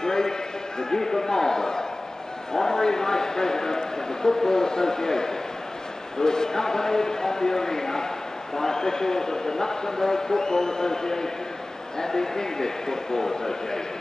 Grace, the Duke of Marlborough, Honorary Vice President of the Football Association, who is accompanied on the arena by officials of the Luxembourg Football Association and the English Football Association.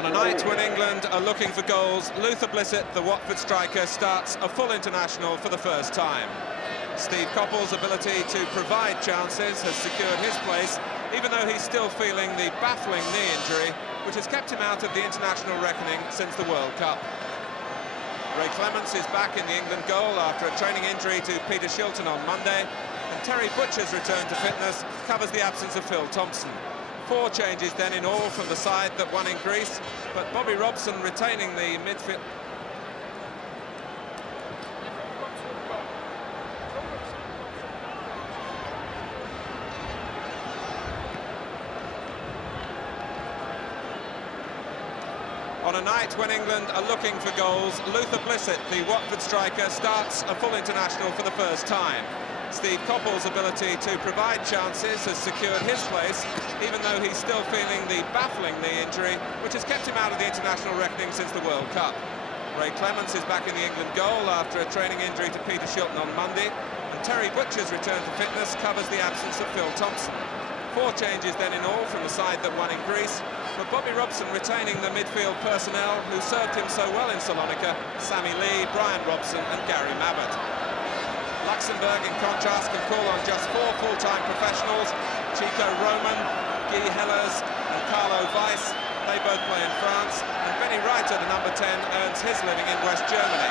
On a night when England are looking for goals, Luther Blissett, the Watford striker, starts a full international for the first time. Steve Coppell's ability to provide chances has secured his place, even though he's still feeling the baffling knee injury, which has kept him out of the international reckoning since the World Cup. Ray Clemence is back in the England goal after a training injury to Peter Shilton on Monday, and Terry Butcher's return to fitness covers the absence of Phil Thompson. 4 changes then in all from the side that won in Greece, but Bobby Robson retaining the midfield. On a night when England are looking for goals, Luther Blissett, the Watford striker, starts a full international for the first time. Steve Coppell's ability to provide chances has secured his place, even though he's still feeling the baffling knee injury, which has kept him out of the international reckoning since the World Cup. Ray Clemence is back in the England goal after a training injury to Peter Shilton on Monday, and Terry Butcher's return to fitness covers the absence of Phil Thompson. 4 changes then in all from the side that won in Greece, but Bobby Robson retaining the midfield personnel who served him so well in Salonika: Sammy Lee, Brian Robson and Gary Mabbott. Luxembourg, in contrast, can call on just 4 full-time professionals: Chico Roman, Guy Hellers and Carlo Weiss. They both play in France, and Benny Reiter, the number 10, earns his living in West Germany.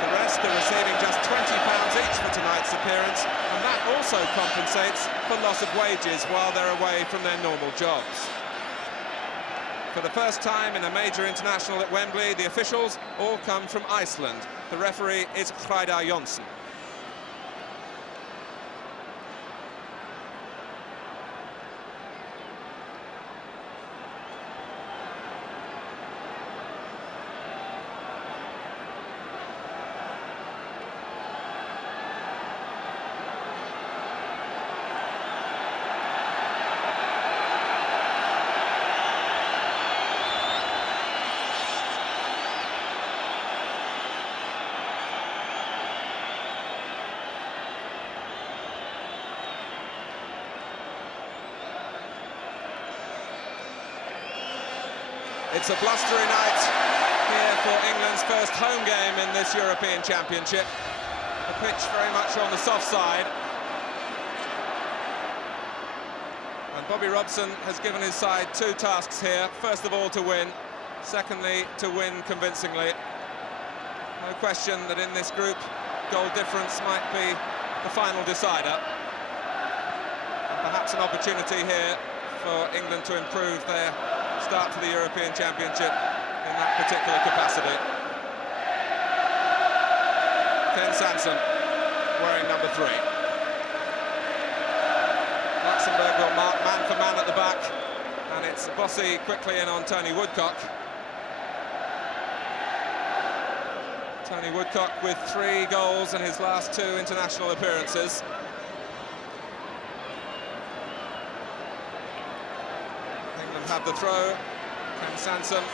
The rest are receiving just £20 each for tonight's appearance, and that also compensates for loss of wages while they're away from their normal jobs. For the first time in a major international at Wembley, the officials all come from Iceland. The referee is Hreidar Jonsson. It's a blustery night here for England's first home game in this European Championship. The pitch very much on the soft side. And Bobby Robson has given his side 2 tasks here. First of all, to win. Secondly, to win convincingly. No question that in this group, goal difference might be the final decider. And perhaps an opportunity here for England to improve their start to the European Championship in that particular capacity. Ken Sansom wearing number 3. Luxembourg will mark man for man at the back, and it's Bossy quickly in on Tony Woodcock. Tony Woodcock with 3 goals in his last 2 international appearances. Have the throw. Ken Sansom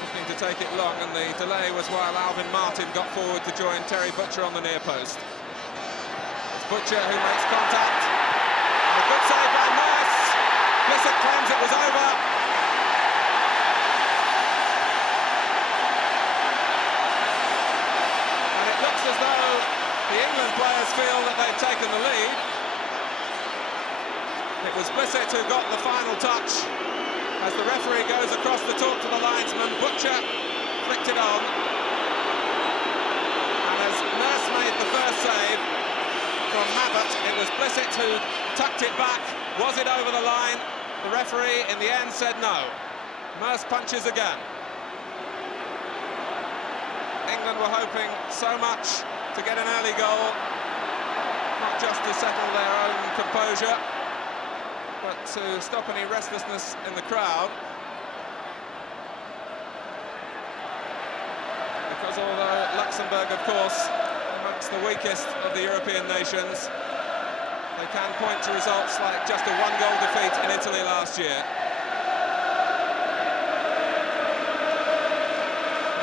looking to take it long, and the delay was while Alvin Martin got forward to join Terry Butcher on the near post. It's Butcher who makes contact. A good save by Merce. Blissett claims it was over. And it looks as though the England players feel that they've taken the lead. It was Blissett who got the final touch. As the referee goes across the talk to the linesman, Butcher flicked it on. And as Nurse made the first save from Mabbott, it was Blissett who tucked it back. Was it over the line? The referee in the end said no. Merce punches again. England were hoping so much to get an early goal, not just to settle their own composure, but to stop any restlessness in the crowd. Because although Luxembourg, of course, amongst the weakest of the European nations, they can point to results like just a 1-goal defeat in Italy last year.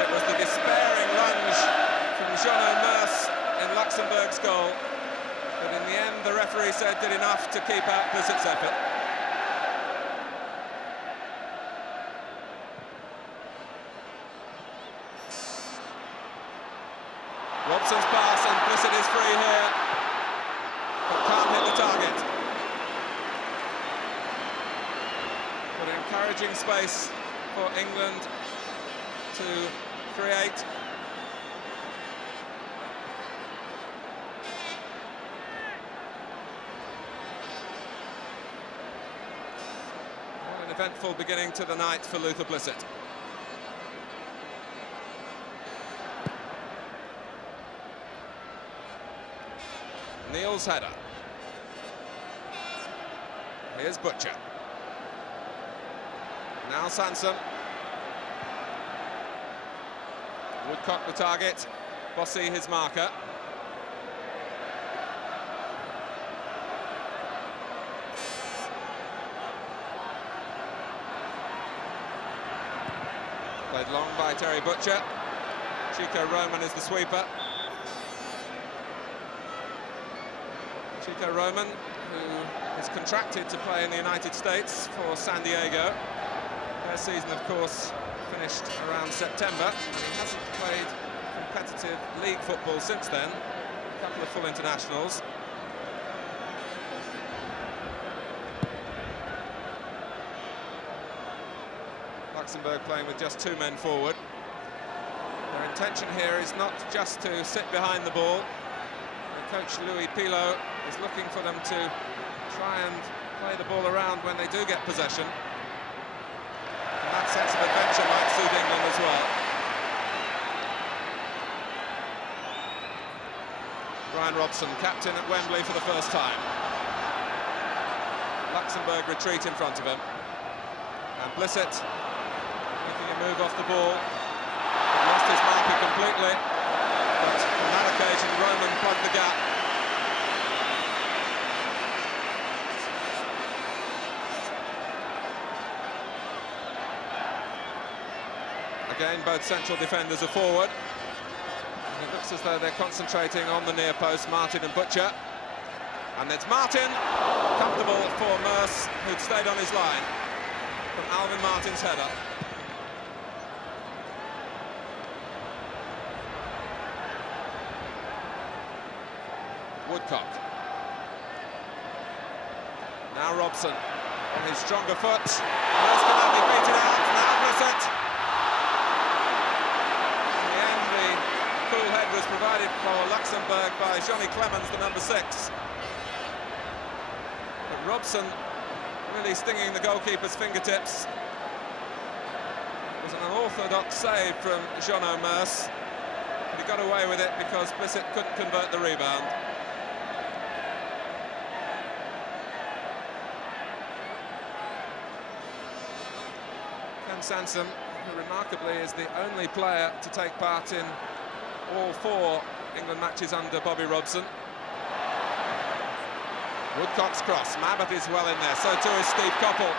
It was the despairing lunge from Jean Merce in Luxembourg's goal, but in the end the referee said did enough to keep out Blissett's effort. Robson's pass, and Blissett is free here, but can't hit the target. But encouraging space for England to create. What an eventful beginning to the night for Luther Blissett. Neil's header. Here's Butcher. Now Sansom. Woodcock the target. Bossy his marker. Played long by Terry Butcher. Chico Roman is the sweeper. Chico Roman, who is contracted to play in the United States for San Diego. Their season, of course, finished around September, and he hasn't played competitive league football since then. A couple of full internationals. Luxembourg playing with just 2 men forward. Their intention here is not just to sit behind the ball. Coach Louis Pilot is looking for them to try and play the ball around when they do get possession. And that sense of adventure might suit England as well. Brian Robson, captain at Wembley for the first time. Luxembourg retreat in front of him. And Blissett making a move off the ball. He lost his marker completely. But on that occasion, Roman plugged the gap. Again, both central defenders are forward. And it looks as though they're concentrating on the near post, Martin and Butcher. And it's Martin, comfortable for Merce, who'd stayed on his line, from Alvin Martin's header. Woodcock. Now Robson on his stronger foot. Merce can only beat it out. Now Blissett. In the end, the cool head was provided for Luxembourg by Johnny Clemens, the number 6. But Robson really stinging the goalkeeper's fingertips. It was an unorthodox save from Jeannot Merce, but he got away with it because Blissett couldn't convert the rebound. Sansom, who remarkably is the only player to take part in all 4 England matches under Bobby Robson. Woodcock's cross. Mabbutt is well in there, so too is Steve Coppell.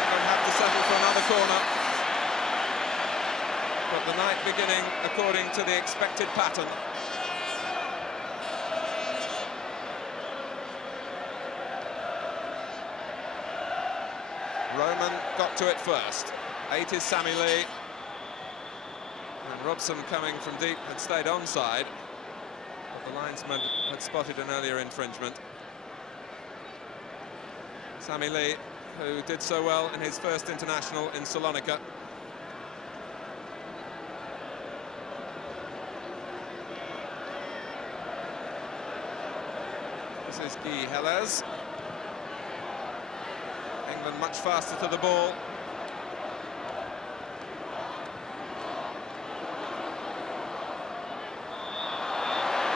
England have to settle for another corner. But the night beginning according to the expected pattern. Roman got to it first. 8 is Sammy Lee. And Robson, coming from deep, had stayed onside. But the linesman had spotted an earlier infringement. Sammy Lee, who did so well in his first international in Salonika. This is Guy Hellers. England much faster to the ball.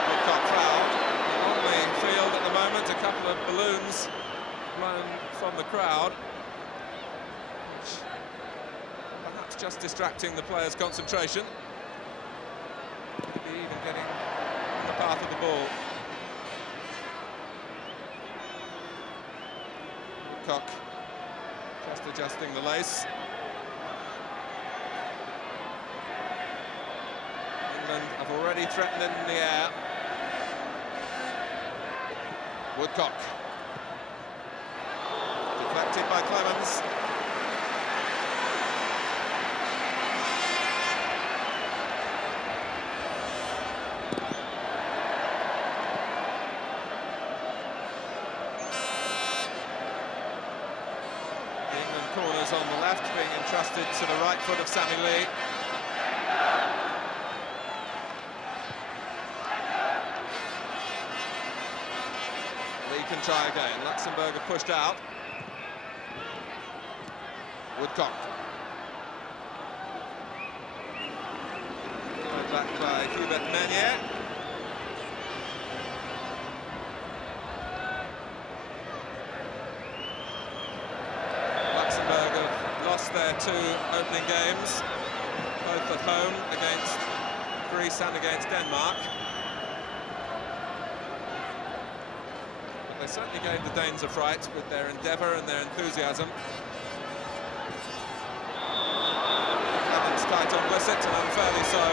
Woodcock fouled. On the field at the moment, a couple of balloons blown from the crowd, which perhaps just distracting the players' concentration. Maybe even getting on the path of the ball. Woodcock just adjusting the lace. England have already threatened in the air. Woodcock. Deflected by Clemens. The England corners on the left being entrusted to the right foot of Sammy Lee. Lee can try again. Luxembourg have pushed out. Woodcock. Going back by Hubert Meunier. Luxembourg have lost their 2 opening games, both at home against Greece and against Denmark. But they certainly gave the Danes a fright with their endeavour and their enthusiasm. Tight on Blissett, and unfairly so.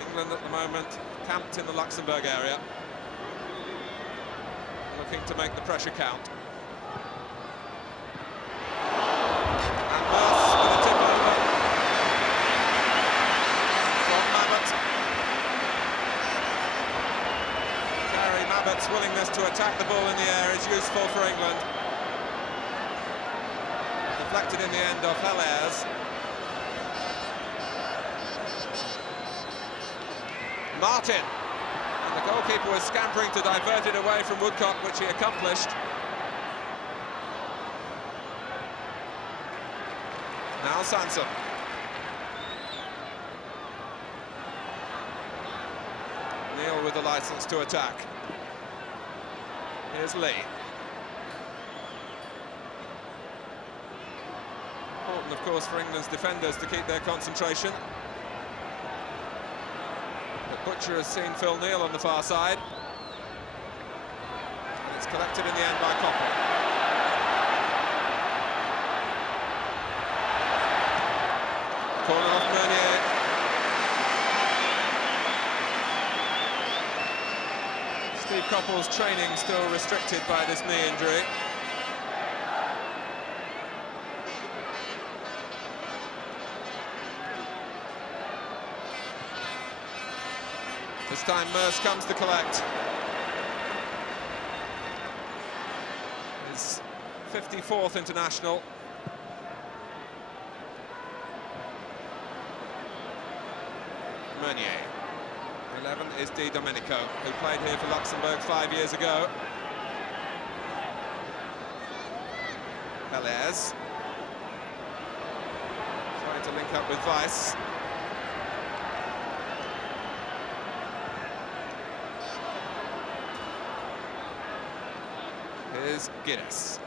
England at the moment camped in the Luxembourg area, looking to make the pressure count. And Merce with a tip over from Mabbutt. Mabbutt's willingness to attack the ball in the air is useful for England. Deflected in the end off Helaers. Martin. And the goalkeeper was scampering to divert it away from Woodcock, which he accomplished. Now Sansom. Neil with the licence to attack. Here's Lee. Important, of course, for England's defenders to keep their concentration. But Butcher has seen Phil Neal on the far side. And it's collected in the end by Koppel. Corner off Meunier. Steve Coppell's training still restricted by this knee injury. This time Merce comes to collect. His 54th international. Meunier. 11 is Di Domenico, who played here for Luxembourg 5 years ago. Helaers. Trying to link up with Weiss. Here's Guinness.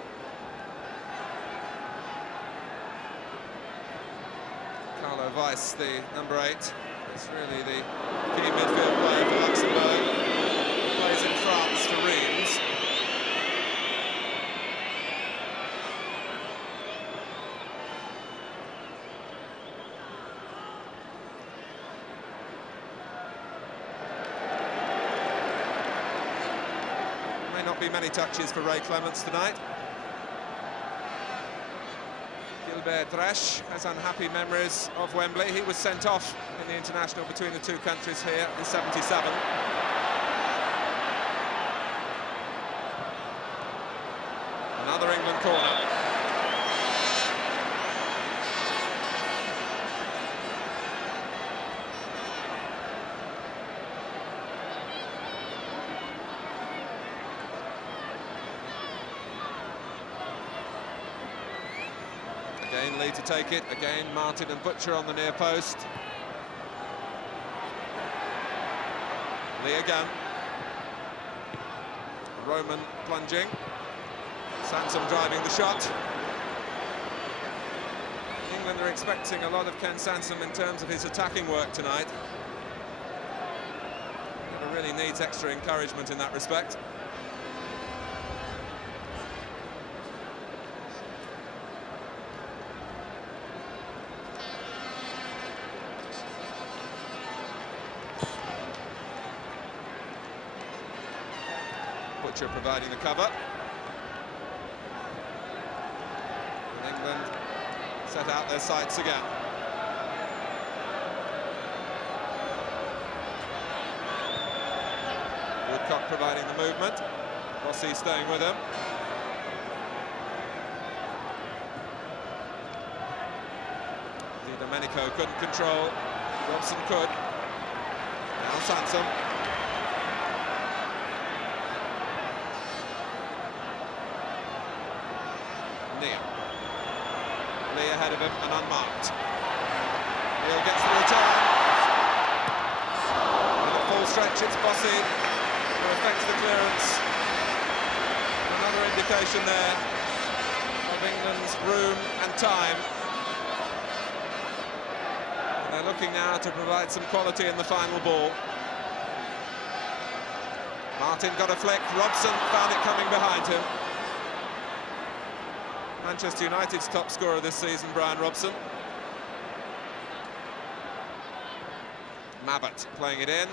Carlo Weiss, the number 8. It's really the key midfield player for Luxembourg. Plays in France for Reims. May not be many touches for Ray Clements tonight. Gilbert Dresch has unhappy memories of Wembley. He was sent off in the international between the two countries here in '77. Another England corner. Again Lee to take it, again Martin and Butcher on the near post. Lee again. Roman plunging. Sansom driving the shot. England are expecting a lot of Ken Sansom in terms of his attacking work tonight. He really needs extra encouragement in that respect. Butcher providing the cover. And England set out their sights again. Woodcock providing the movement. Rossi staying with him. Di Domenico couldn't control. Robson could. Now Sansom. Neil. Lee ahead of him and unmarked. Neil gets the return. With a full stretch, it's Bossy who affects the clearance. Another indication there of England's room and time. And they're looking now to provide some quality in the final ball. Martin got a flick. Robson found it coming behind him. Manchester United's top scorer this season, Brian Robson. Mabbutt playing it in,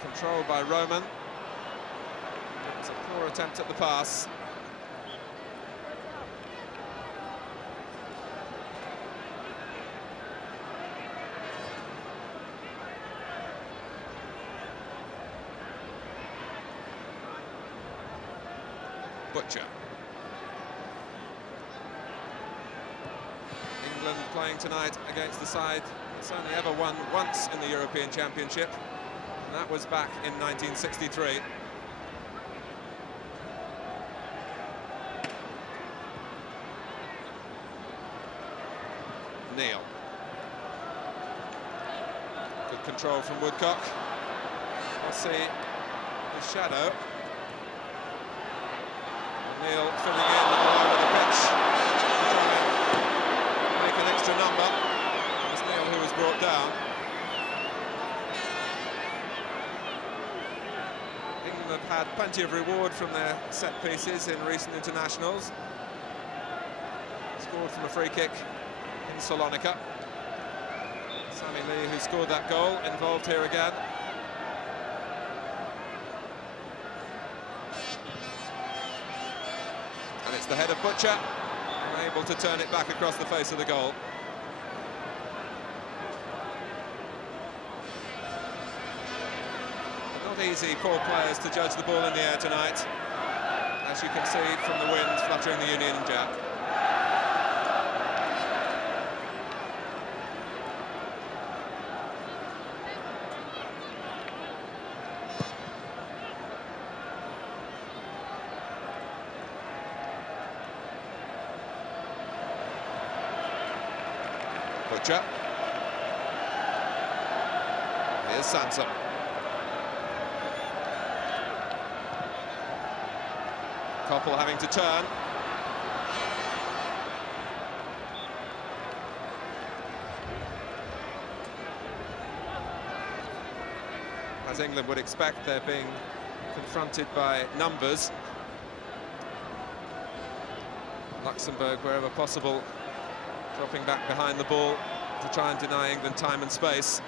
controlled by Roman. It's a poor attempt at the pass. Butcher. England playing tonight against the side that's only ever won once in the European Championship, and that was back in 1963. Neil. Good control from Woodcock. Rossi, his shadow. Neil filling in all over the pitch, make an extra number. It was Neil who was brought down. England have had plenty of reward from their set pieces in recent internationals. Scored from a free kick in Salonika. Sammy Lee, who scored that goal, involved here again. And it's the head of Butcher, able to turn it back across the face of the goal. Not easy, poor players, to judge the ball in the air tonight, as you can see from the wind fluttering the Union Jack. Butcher. Here's Sansom. Koppel having to turn. As England would expect, they're being confronted by numbers. Luxembourg, wherever possible, dropping back behind the ball to try and deny England time and space.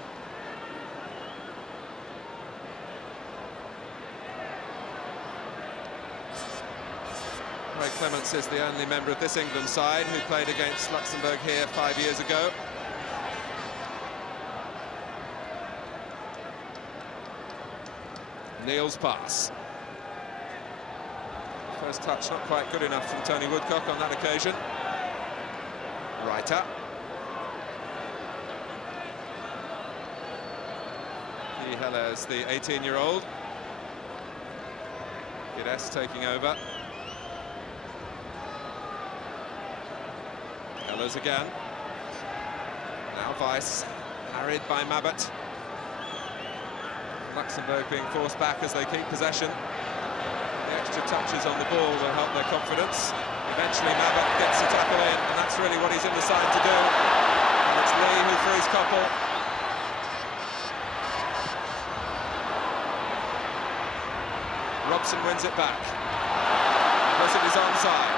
Ray Clements is the only member of this England side who played against Luxembourg here 5 years ago. Neil's pass. First touch not quite good enough from Tony Woodcock on that occasion. Reiter. He Hellers, the 18-year-old. Guedes taking over. Hellers again. Now Weiss, harried by Mabbutt. Luxembourg being forced back as they keep possession. The extra touches on the ball will help their confidence. Eventually Mabbutt gets the tackle in, and that's really what he's in the side to do. And it's Lee who frees Koppel. Robson wins it back. Was it his onside?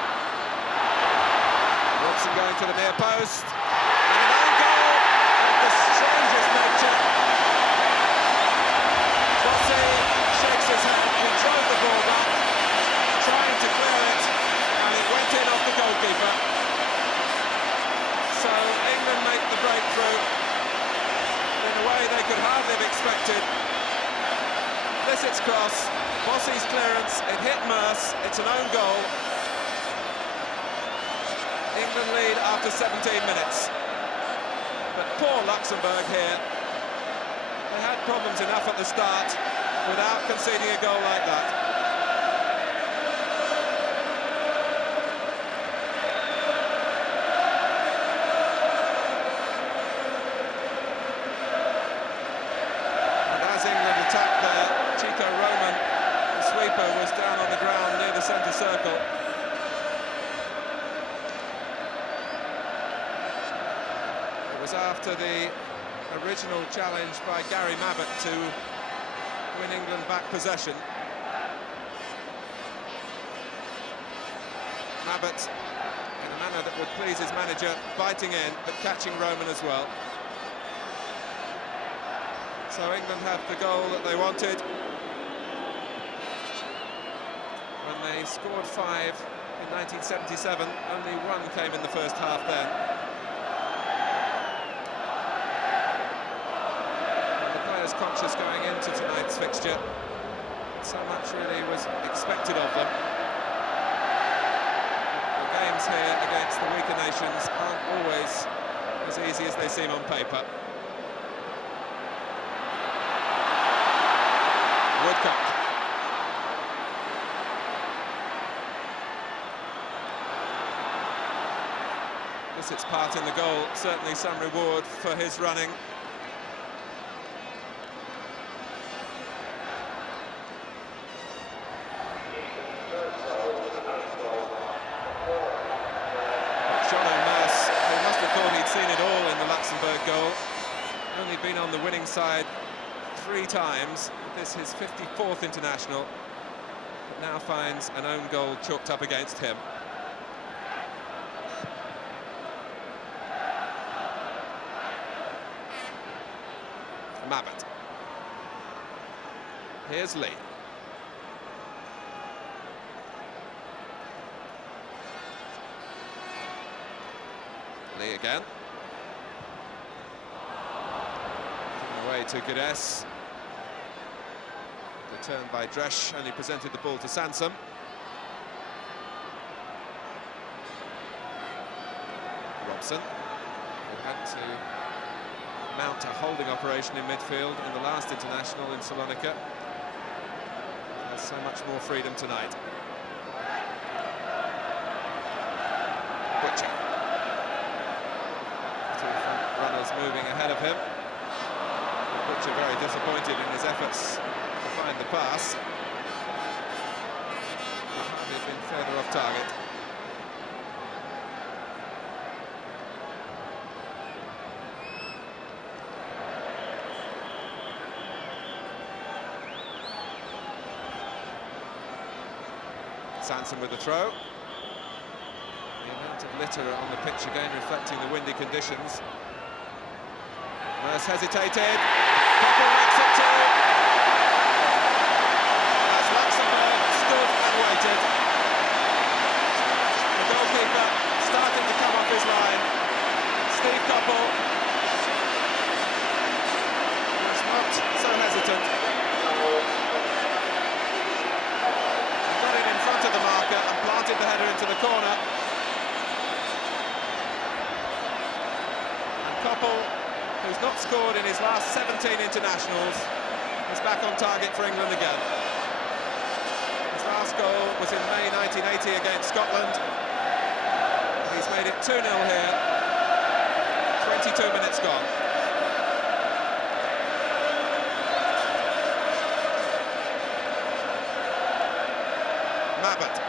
Robson going to the near post. And an own goal of the strangest nature. Bossy shakes his head, he drove the ball back. way they could hardly have expected. Blissett's cross, Bossi's clearance, it hit Merce, it's an own goal. England lead after 17 minutes. But poor Luxembourg here. They had problems enough at the start without conceding a goal like that. And as England attacked there, Chico Roman, the sweeper, was down on the ground near the centre circle. After the original challenge by Gary Mabbott to win England back possession. Mabbott, in a manner that would please his manager, biting in but catching Roman as well. So England have the goal that they wanted. When they scored 5 in 1977, only one came in the first half then. Conscious going into tonight's fixture. So much really was expected of them. The games here against the weaker nations aren't always as easy as they seem on paper. Woodcock. Blissett's part in the goal, certainly some reward for his running. Seen it all in the Luxembourg goal. Only been on the winning side 3 times. This is his 54th international. But now finds an own goal chalked up against him. Mabbott. Here's Lee. Lee again. Away to Guedes. Returned by Dresch, only presented the ball to Sansom. Robson, who had to mount a holding operation in midfield in the last international in Salonika. Has so much more freedom tonight. Butcher. Runners moving ahead of him. Butcher very disappointed in his efforts to find the pass. Could hardly have been further off target. Sansom with the throw. The amount of litter on the pitch again reflecting the windy conditions. Merce hesitated. Koppel makes it 2. As Luxembourg stood and waited. The goalkeeper starting to come off his line. Steve Koppel was not so hesitant. He got it in front of the marker and planted the header into the corner. And Koppel, who's not scored in his last 17 internationals, is back on target for England again. His last goal was in May 1980 against Scotland. He's made it 2-0 here. 22 minutes gone. Mabbott.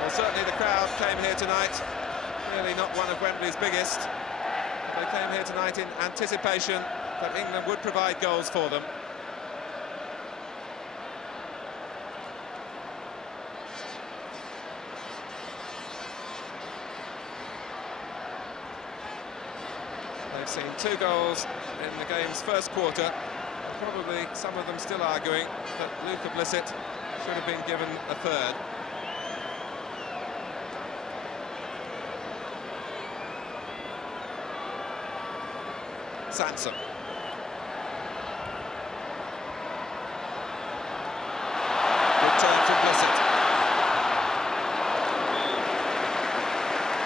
Well, certainly the crowd came here tonight, really not one of Wembley's biggest. They came here tonight in anticipation that England would provide goals for them. They've seen 2 goals in the game's first quarter. Probably some of them still arguing that Luca Blissett should have been given a third. Sansom. Good turn from Blissett.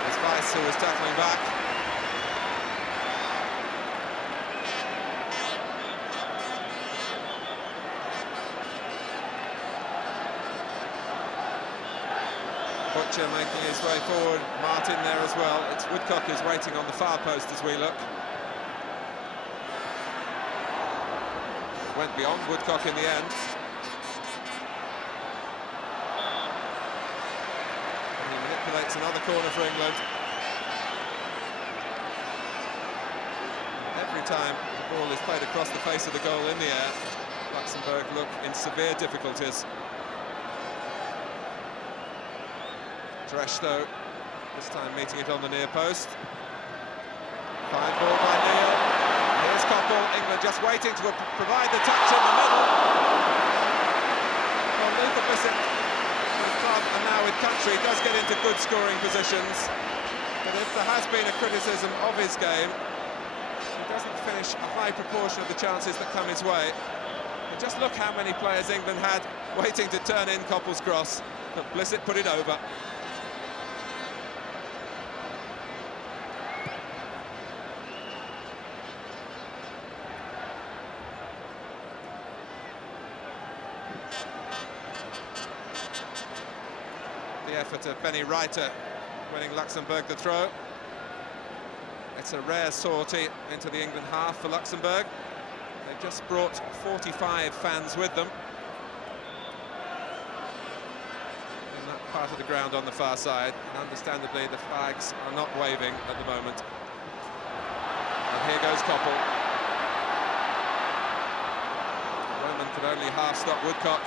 It's Weiss who was tackling back. Butcher making his way forward, Martin there as well. It's Woodcock who's waiting on the far post as we look. Went beyond Woodcock in the end. And he manipulates another corner for England. Every time the ball is played across the face of the goal in the air, Luxembourg look in severe difficulties. Dreshto, this time meeting it on the near post. Fine ball by Neil. Here's Koppel, England just waiting to provide the touch in the middle. Well, Luke Blissett, with club and now with country, does get into good scoring positions. But if there has been a criticism of his game, he doesn't finish a high proportion of the chances that come his way. And just look how many players England had waiting to turn in Koppel's cross, but Blissett put it over. The effort of Benny Reiter winning Luxembourg the throw. It's a rare sortie into the England half for Luxembourg. They've just brought 45 fans with them in that part of the ground on the far side, and understandably the flags are not waving at the moment. And here goes Koppel. Roman could only half stop Woodcock.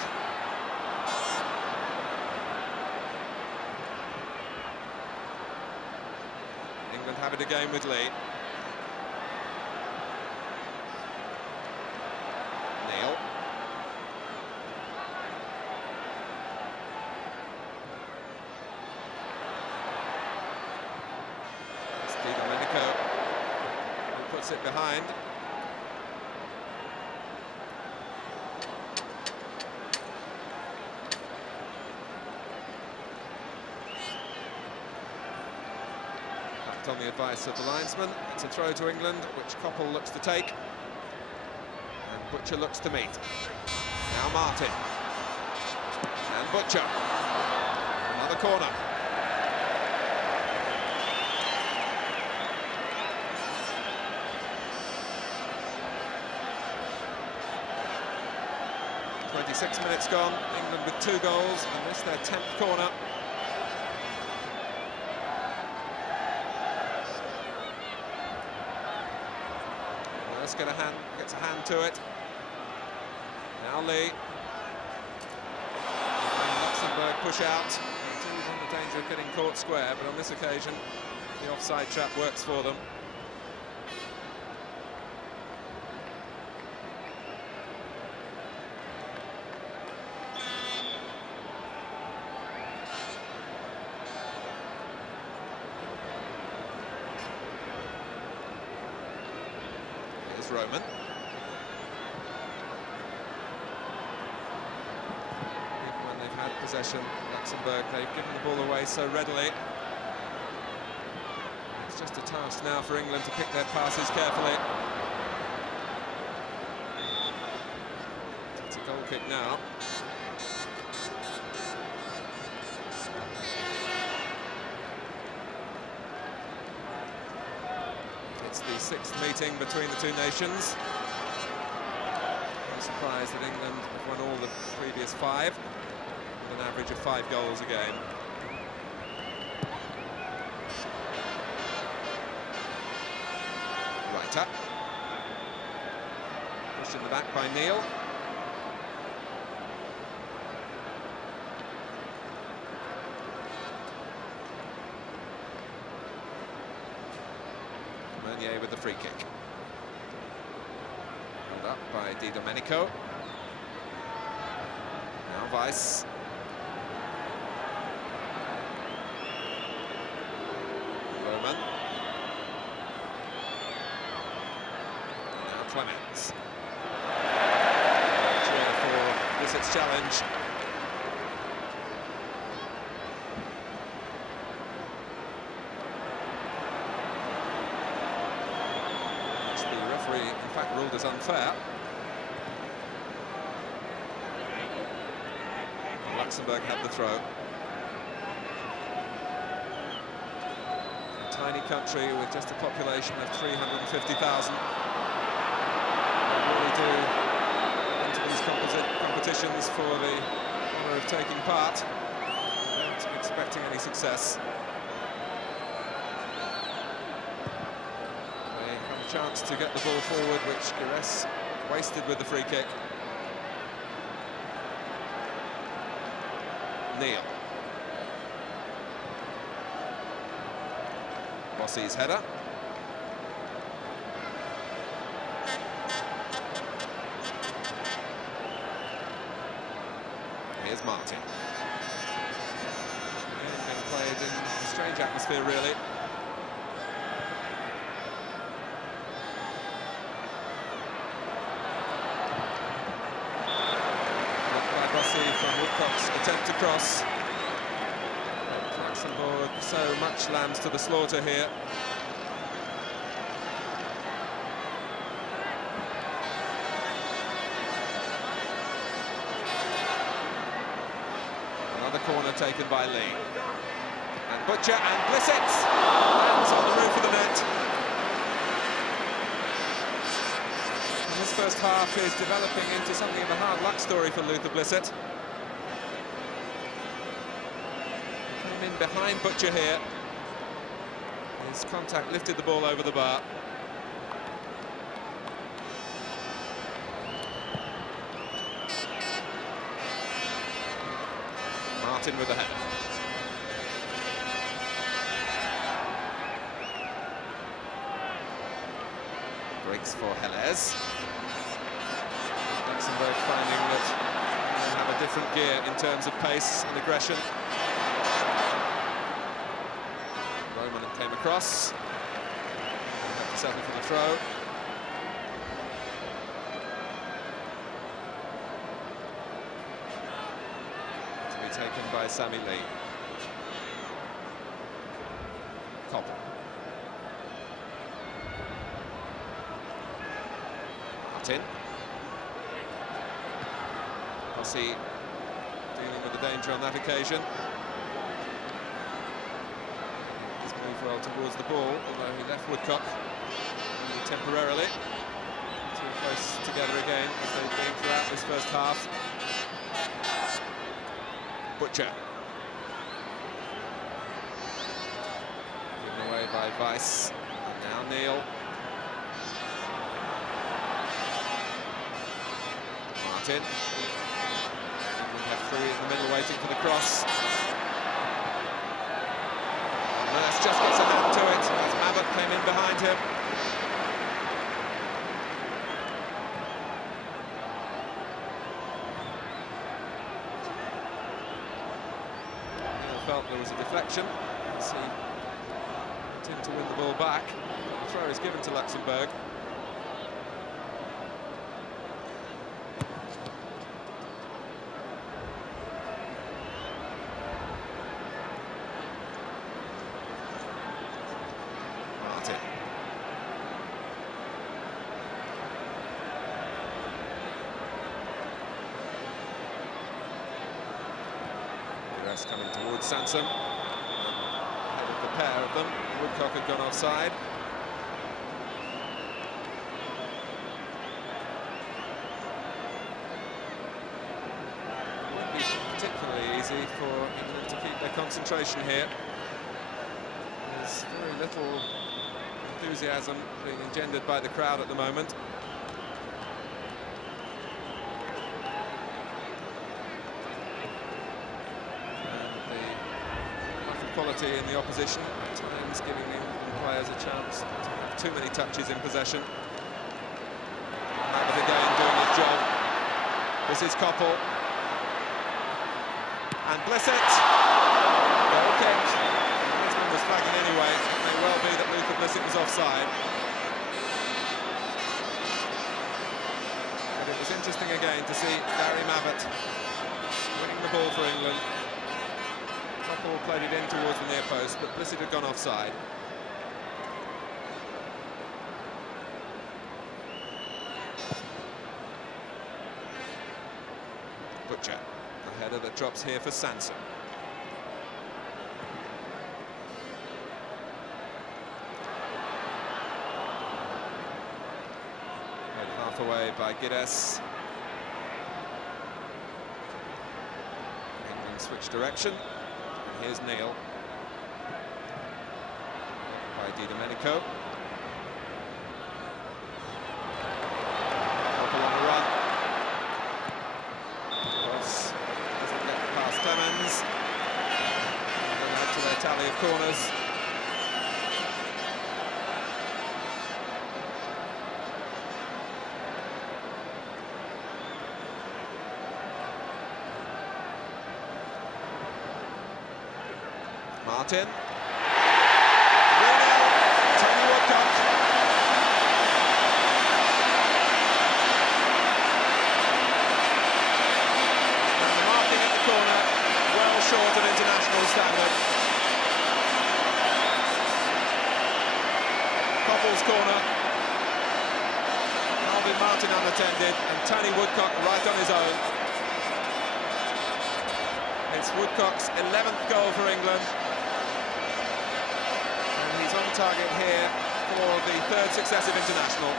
England have it again with Lee. Neil. It's Di Domenico who puts it behind. On the advice of the linesman, it's a throw to England, which Koppel looks to take, and Butcher looks to meet. Now Martin, and Butcher, another corner. "26 minutes gone, England with 2 goals, and this their 10th corner. Gets a hand to it. Now Lee. And Luxembourg push out. They do run the danger of getting caught square, but on this occasion, the offside trap works for them. Roman. Even when they've had possession, Luxembourg, they've given the ball away so readily. It's just a task now for England to pick their passes carefully. It's a goal kick now. It's the 6th meeting between the two nations. I'm surprised that England have won all the previous 5, with an average of 5 goals a game. Reiter. Pushed in the back by Neil. With the free kick. Held up by Di Domenico. Now Weiss. Roman. Now Clements. Cheer for Blissett's challenge. Which the referee, in fact, ruled as unfair. Luxembourg had the throw. A tiny country with just a population of 350,000. They really do enter these competitions for the honour of taking part. Not expecting any success. They have a chance to get the ball forward, which Gires wasted with the free kick. Neil. Bossy's header. Here's Martin. Being played in a strange atmosphere, really. From Woodcock's attempt to cross. Luxembourg so much lambs to the slaughter here. Another corner taken by Lee. And Butcher and Blissett lands on the roof of the net. This first half is developing into something of a hard luck story for Luther Blissett. Came in behind Butcher here. His contact lifted the ball over the bar. Martin with the header. Breaks for Helles. Luxembourg finding that they have a different gear in terms of pace and aggression. Roman came across. They have to settle for the throw. To be taken by Sammy Lee. Koppel. Martin. Bossy dealing with the danger on that occasion. He's moved well towards the ball, although he left Woodcock temporarily. Too close together again as they've been throughout this first half. Butcher. Given away by Weiss. And now Neil. Martin. Three in the middle waiting for the cross. Nurse just gets a hand to it as Mabbutt came in behind him. Neil felt there was a deflection as he continued to win the ball back. The throw is given to Luxembourg. Coming towards Sansom. Ahead of the pair of them. Woodcock had gone offside. It won't be particularly easy for England to keep their concentration here. There's very little enthusiasm being engendered by the crowd at the moment. Quality in the opposition, at times giving England players a chance to have too many touches in possession. Mabbutt again doing his job. This is Koppel. And Blissett, goal kicked. The linesman was flagging anyway. It may well be that Luther Blissett was offside. But it was interesting again to see Gary Mabbott winning the ball for England. Coppell played it in towards the near post, but Blissett had gone offside. Butcher, a header that drops here for Sansom. Head half away by Giddes. England switch direction, and here's Neil by Di Domenico. Coppell on the run. Doesn't get past Clemens. And then add to their tally of corners. Martin. 3-0, Tony Woodcock. And the marking at the corner, well short of international standard. Coppell's corner. Alvin Martin unattended, and Tony Woodcock right on his own. It's Woodcock's 11th goal for England. And he's on target here for the third successive international.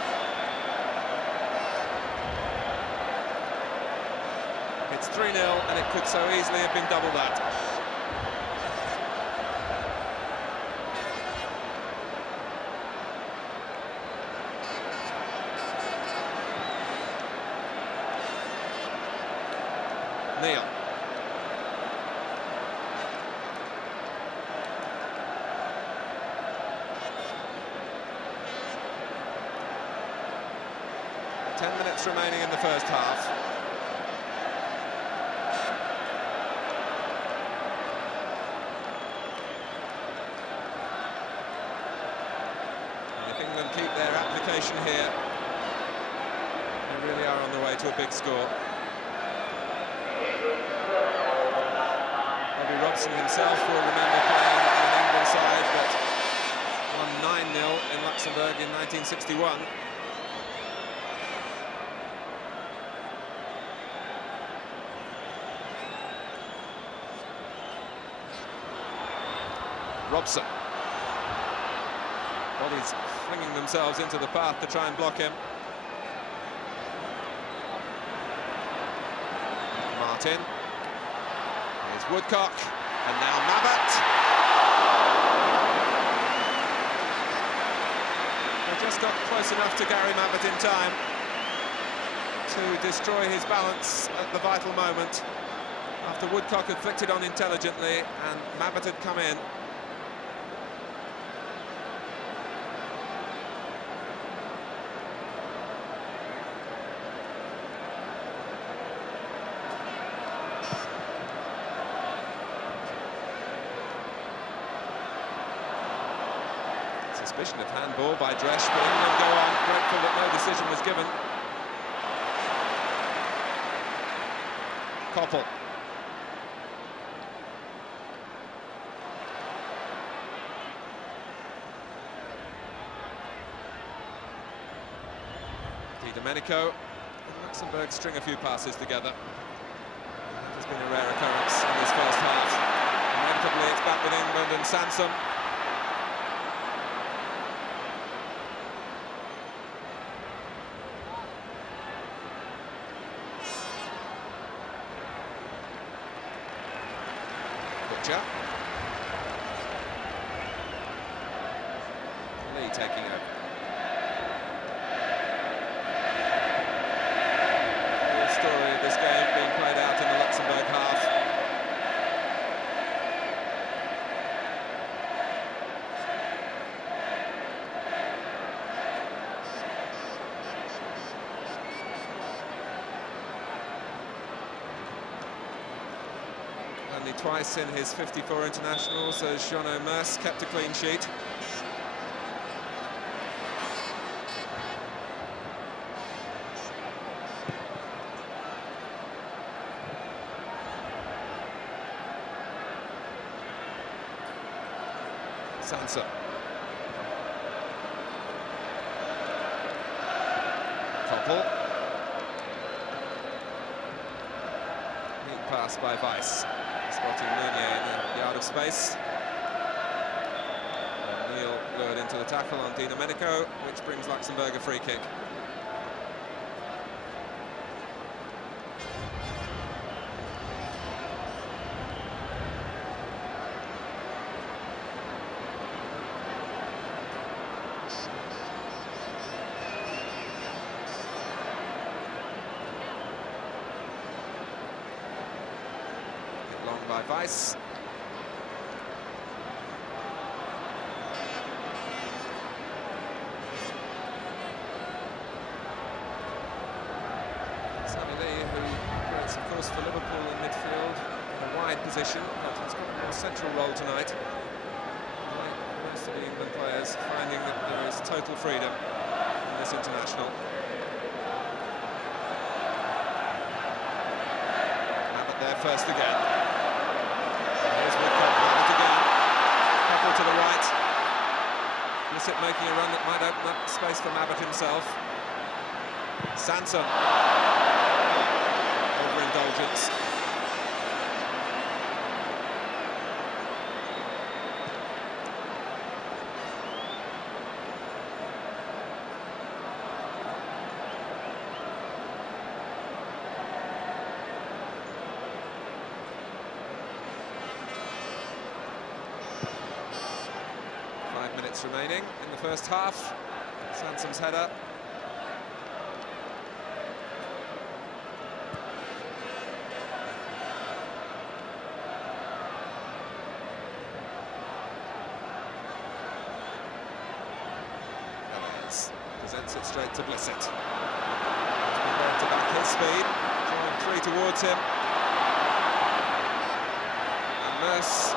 It's 3-0, and it could so easily have been double that. Neil. Ten minutes remaining in the first half. And if England keep their application here, they really are on the way to a big score. Bobby Robson himself will remember playing on an England side that won 9-0 in Luxembourg in 1961. Robson. Bodies flinging themselves into the path to try and block him. Martin. Here's Woodcock. And now Mabbott. They just got close enough to Gary Mabbott in time to destroy his balance at the vital moment. After Woodcock had flicked it on intelligently and Mabbott had come in. Suspicion of handball by Dresch, but England go on, grateful that no decision was given. Coppell. Di Domenico. Luxembourg string a few passes together. It has been a rare occurrence in this first half. Inevitably it's back with England and Sansom. Lee taking over. The story of this game being played out in the Luxembourg half. And twice in his 54 internationals as Jean Mers kept a clean sheet. Sansa. Koppel. Neat pass by Weiss. Spotting Meunier in the yard of space. And Neil lured into the tackle on Di Domenico, which brings Luxembourg a free kick. By Weiss. Sammy Lee, who operates, of course, for Liverpool in midfield in a wide position, but he's got a more central role tonight. Like most of the England players, finding that there is total freedom in this international. Abbott there first again. To the right. Blissett making a run that might open up space for Abbott himself. Sanson. Overindulgence. Minutes remaining in the first half. Sanson's header. Alves presents it straight to Blissett. He's prepared to back his speed, drawing three towards him. And Mers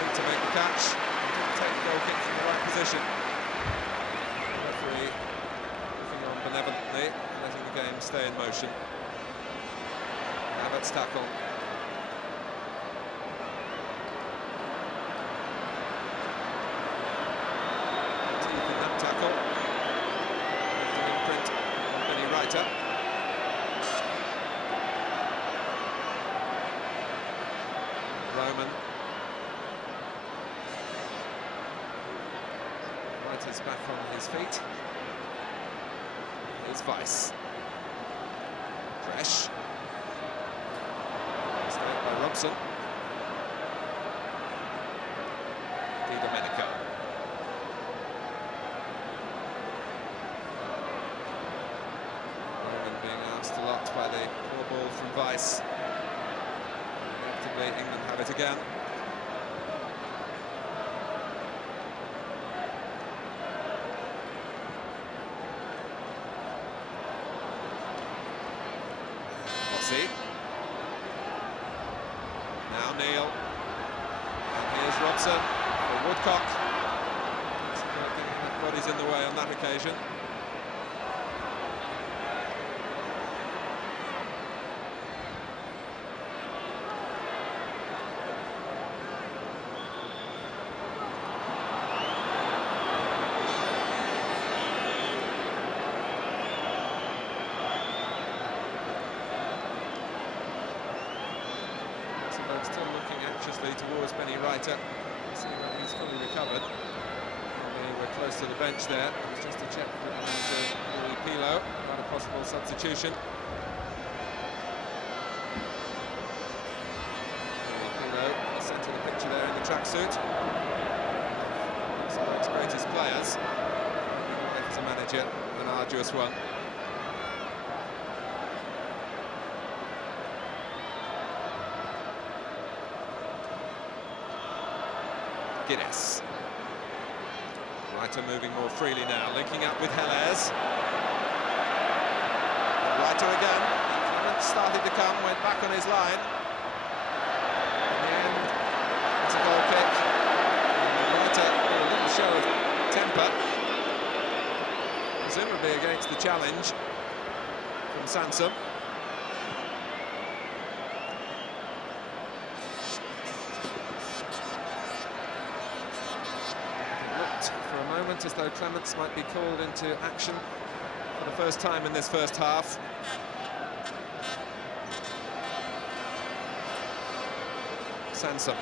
need to make the catch. Take the goal kick from the right position. The referee looking on benevolently, letting the game stay in motion. Abbott's tackle. Teeth in that tackle. Left an imprint on Benny Reiter. Roman. Is back on his feet. Here's Weiss. Fresh. Stayed by Robson. Di Domenico. Roman being asked a lot by the poor ball from Weiss. Effectively, England have it again. Now Neil, and here's Robson for Woodcock. Bodies in the way on that occasion. Still looking anxiously towards Benny Reiter. See that he's fully recovered. They were close to the bench there. It was just a check with Louis Pilo about a possible substitution. Louis Pilo, the centre of the picture there in the tracksuit. Luxembourg's greatest players. As a manager, an arduous one. Guinness. Reiter moving more freely now, linking up with Hellers. Reiter again. Clement started to come, went back on his line. be against the challenge from Sansom. It looked for a moment as though Clements might be called into action for the first time in this first half. Sansom.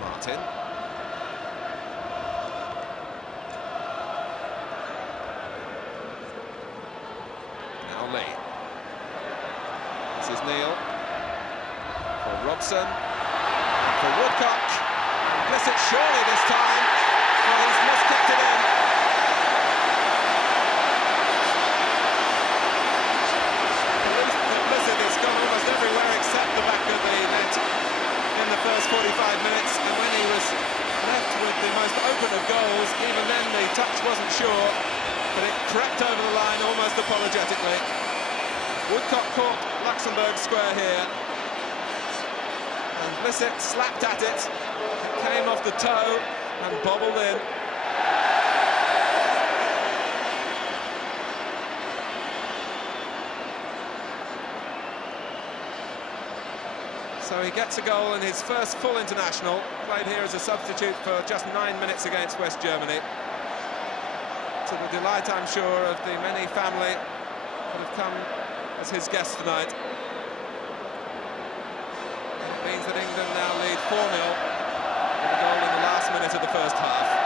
Martin. Now Lee. This is Neil. For Robson. And for Woodcock. And Blissett surely this time. Well, he's miskicked it in. Blissett has gone almost everywhere except the back of the net in the first 45 minutes, and when he was left with the most open of goals, even then the touch wasn't sure, but it crept over the line almost apologetically. Woodcock caught Luxembourg square here, and Blissett slapped at it. It came off the toe and bobbled in. So he gets a goal in his first full international, played here as a substitute for just 9 minutes against West Germany. To the delight, I'm sure, of the many family that have come as his guests tonight. And it means that England now lead 4-0 with a goal in the last minute of the first half.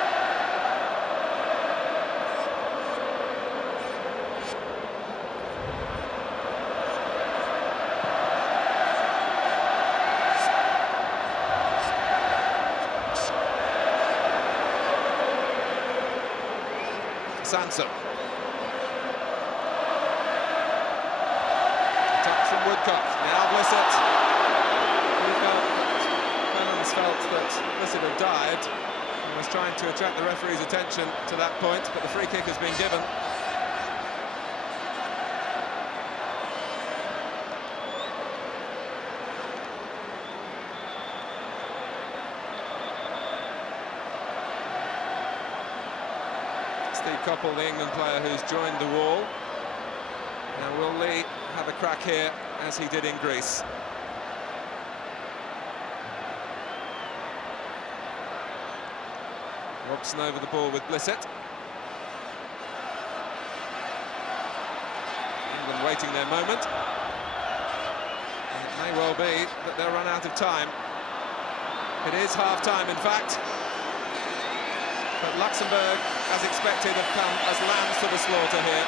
Sansom. Touch from Woodcock. Now Blissett. Clemens felt that Blissett had dived and was trying to attract the referee's attention to that point, but the free kick has been given. Steve Coppell, the England player who's joined the wall. Now will Lee have a crack here as he did in Greece? Robson over the ball with Blissett. England waiting their moment. And it may well be that they'll run out of time. It is half-time, in fact. But Luxembourg, as expected, have come as lambs to the slaughter here.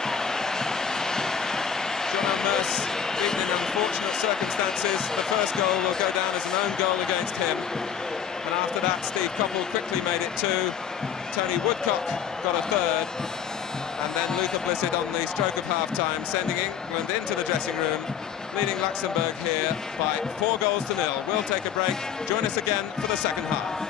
Jean Merce, even in unfortunate circumstances, the first goal will go down as an own goal against him. And after that, Steve Coppell quickly made it 2. Tony Woodcock got a third. And then Luca Blissett on the stroke of half-time, sending England into the dressing room, leading Luxembourg here by 4-0. We'll take a break. Join us again for the second half.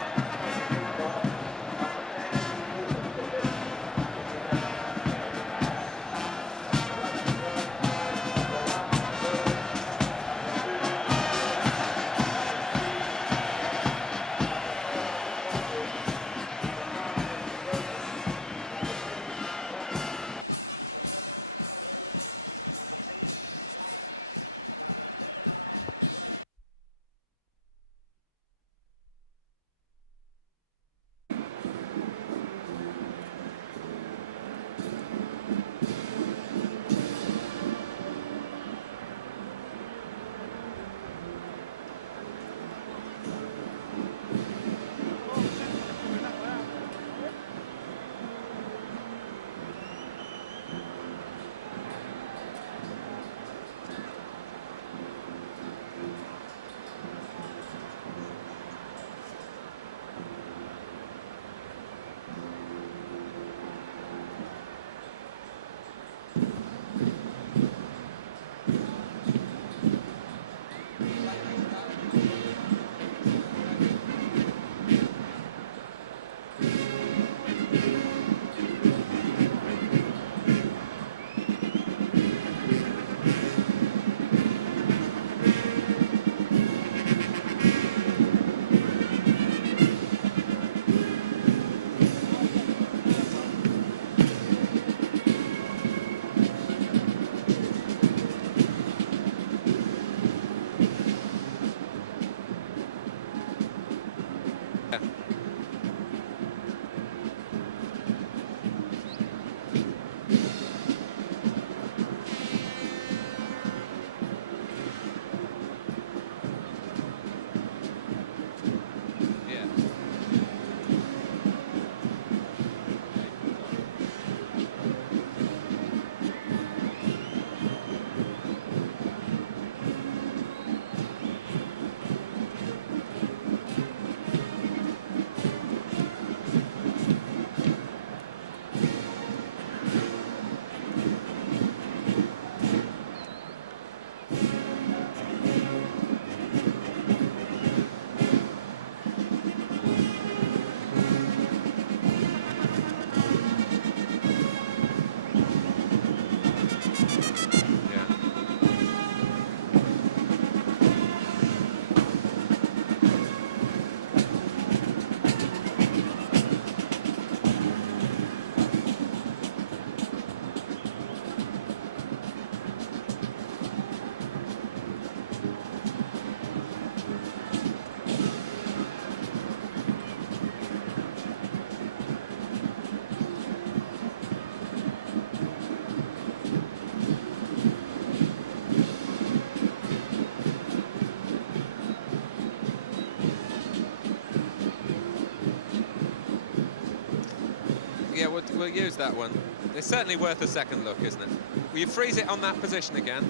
we'll use that one. It's certainly worth a second look, isn't it? Will you freeze it on that position again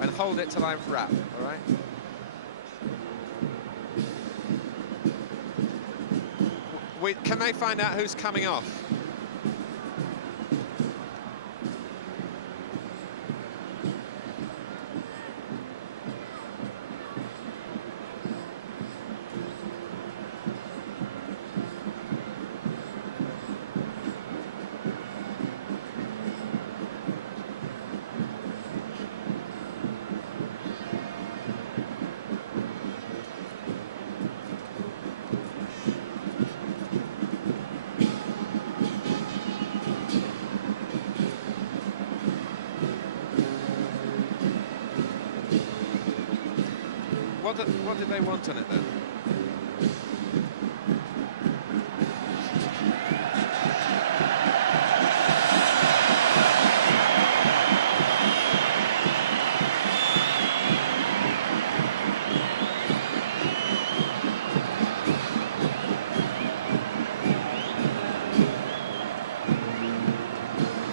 and hold it till I wrap, all right? Can they find out who's coming off? What did they want on it then?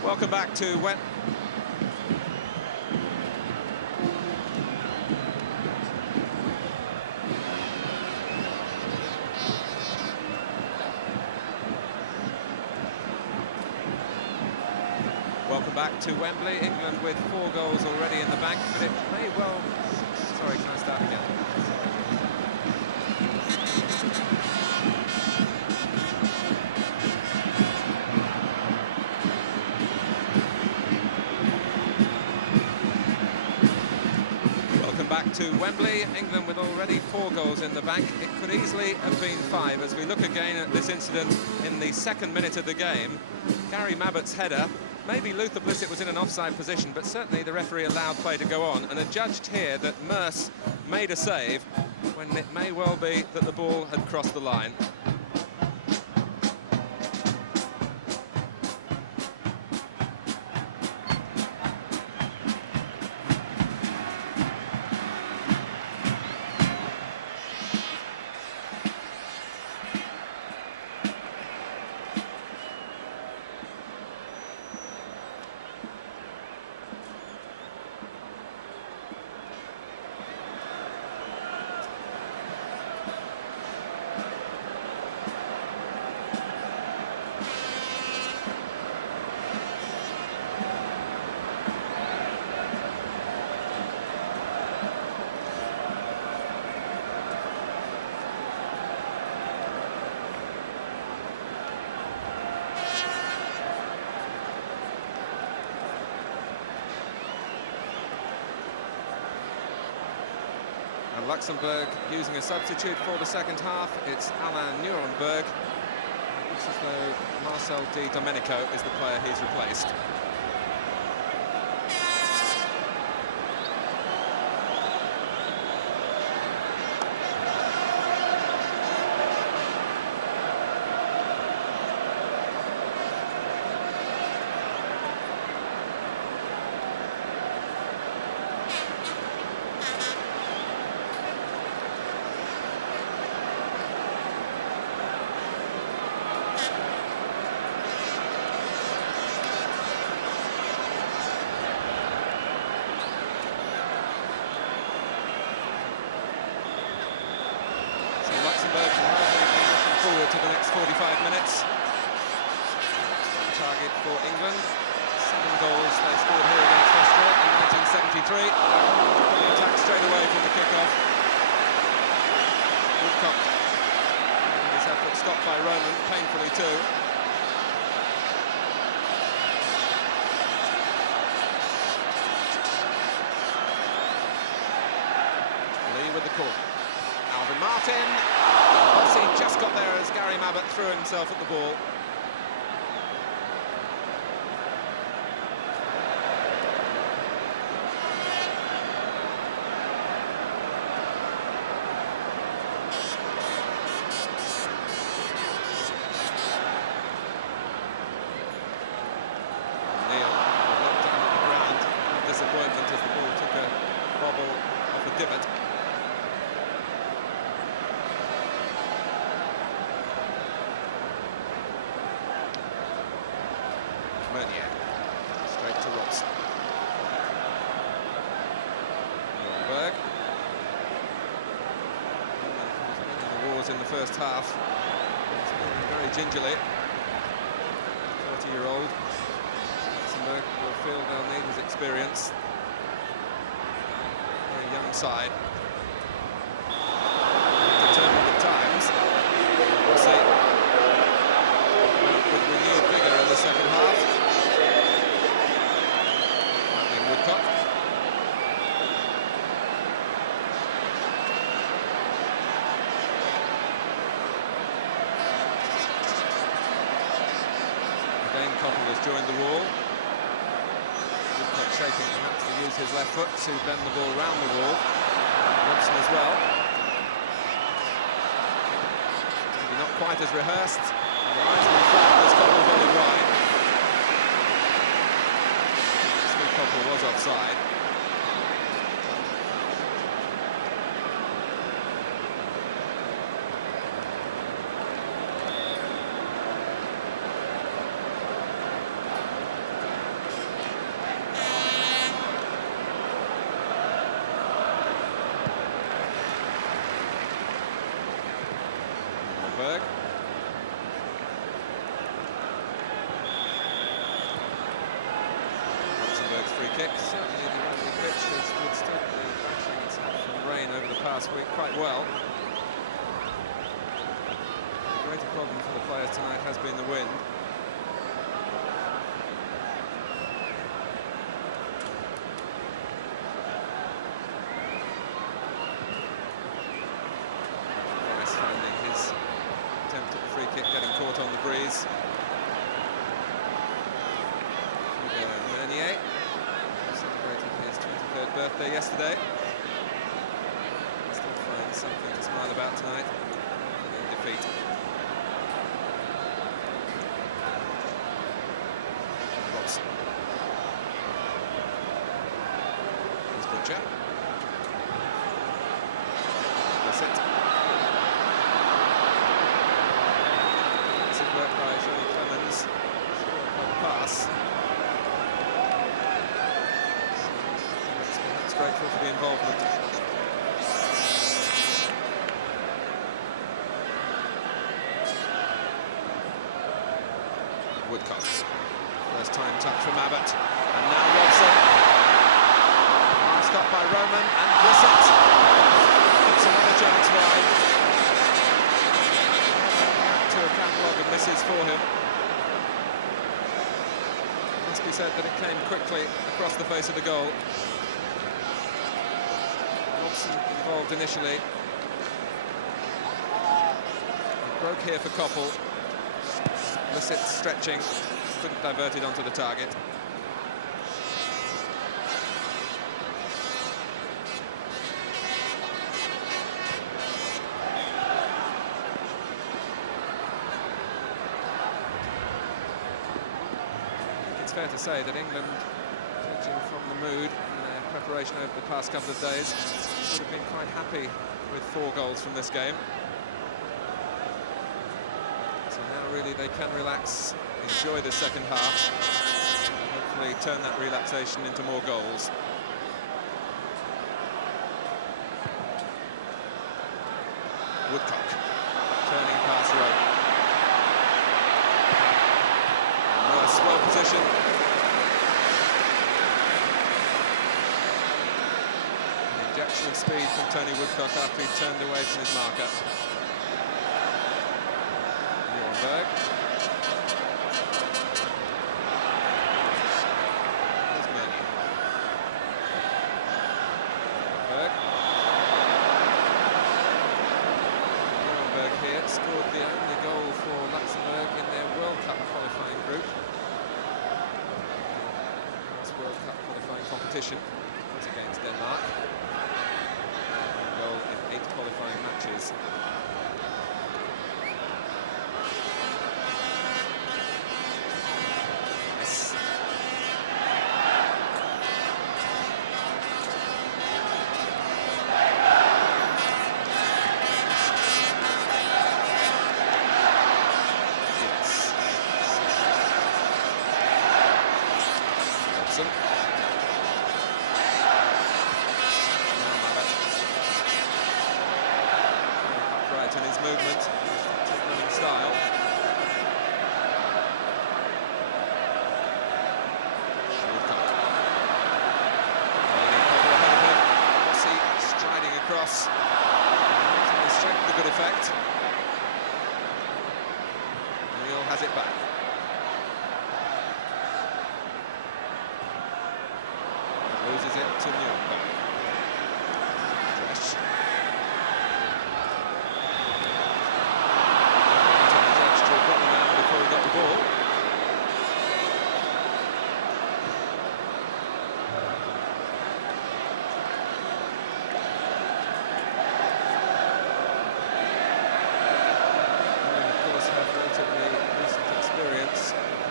Welcome back to Welcome back to Wembley. England with 4 goals already in the bank, but it may well... Sorry, can I start again? Welcome back to Wembley. England with already 4 goals in the bank. It could easily have been 5 as we look again at this incident in the 2nd minute of the game. Gary Mabbutt's header. Maybe Luther Blissett was in an offside position, but certainly the referee allowed play to go on and adjudged here that Merce made a save when it may well be that the ball had crossed the line. And Luxembourg using a substitute for the second half. It's Alain Nuremberg. It looks as though Marcel Di Domenico is the player he's replaced. To the next 45 minutes. Target for England. 7 goals they scored here against Austria in 1973. The attack straight away from the kick-off. Woodcock. His effort stopped by Roman, painfully too. Lee with the call. Alvin Martin. He just got there as Gary Mabbutt threw himself at the ball. Neil looked down at the ground with disappointment as the ball took a bobble off a divot. was in the first half. Scoring very gingerly. 30-year-old. Luxembourg will feel they'll need his experience. Very young side. Determined at times. We'll see. With renewed vigour in the second half. Woodcock. Again, Koppel has joined the wall. Woodcock shaping perhaps to use his left foot to bend the ball round the wall. Robson as well. Maybe not quite as rehearsed. The linesman flat as Koppel volleyed wide. Koppel was offside. Berg. Luxembourg's free kick. Certainly the rugby pitch has withstood the bashing it's had from rain over the past week quite well. The greater problem for the players tonight has been the wind. Rice finding his attempt at the free kick getting caught on the breeze. Mernier celebrated his 23rd birthday yesterday. Still finds something to smile about tonight in defeat. Robson. Here's Butcher. That's it. Defensive work by Johnny Clemens. Short pass. Grateful for the involvement. Woodcock. First time touch from Abbott. And now Robson. Arm stopped by Roman and Brissett. It's another chance wide. To a catalogue of misses for him. It must be said that it came quickly across the face of the goal. Involved initially. Broke here for Koppel. Brissett stretching, couldn't divert it onto the target. It's fair to say that England, judging from the mood and their preparation over the past couple of days, would have been quite happy with 4 goals from this game. So now really they can relax, enjoy the second half, and hopefully turn that relaxation into more goals. Woodcock, turning pass right. Nice, well positioned. Injection of speed from Tony Woodcock after he turned away from his marker. Berg. There's Mernier. Berg. Berg here scored the only goal for Luxembourg in their World Cup qualifying group. Last World Cup qualifying competition was against Denmark. Goal in 8 qualifying matches. Now his movement, his running style. Striding across, strength a good effect. Real has it back. Loses it to Nuremberg. Fresh. Got the man before he got the ball.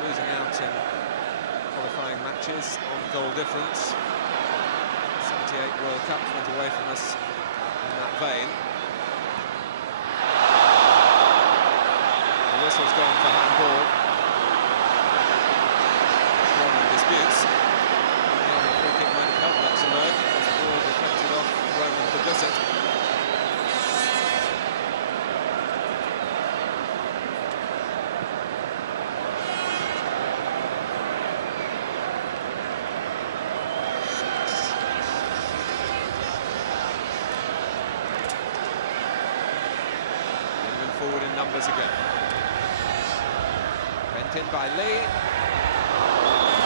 Losing out in qualifying matches on goal difference. 78 World Cup went away from us in that vein. The whistle's gone for handball. One in disputes. The free kick might have helped Luxembourg as the ball deflected off Roman for Bissett. Forward in numbers again. Bent in by Lee.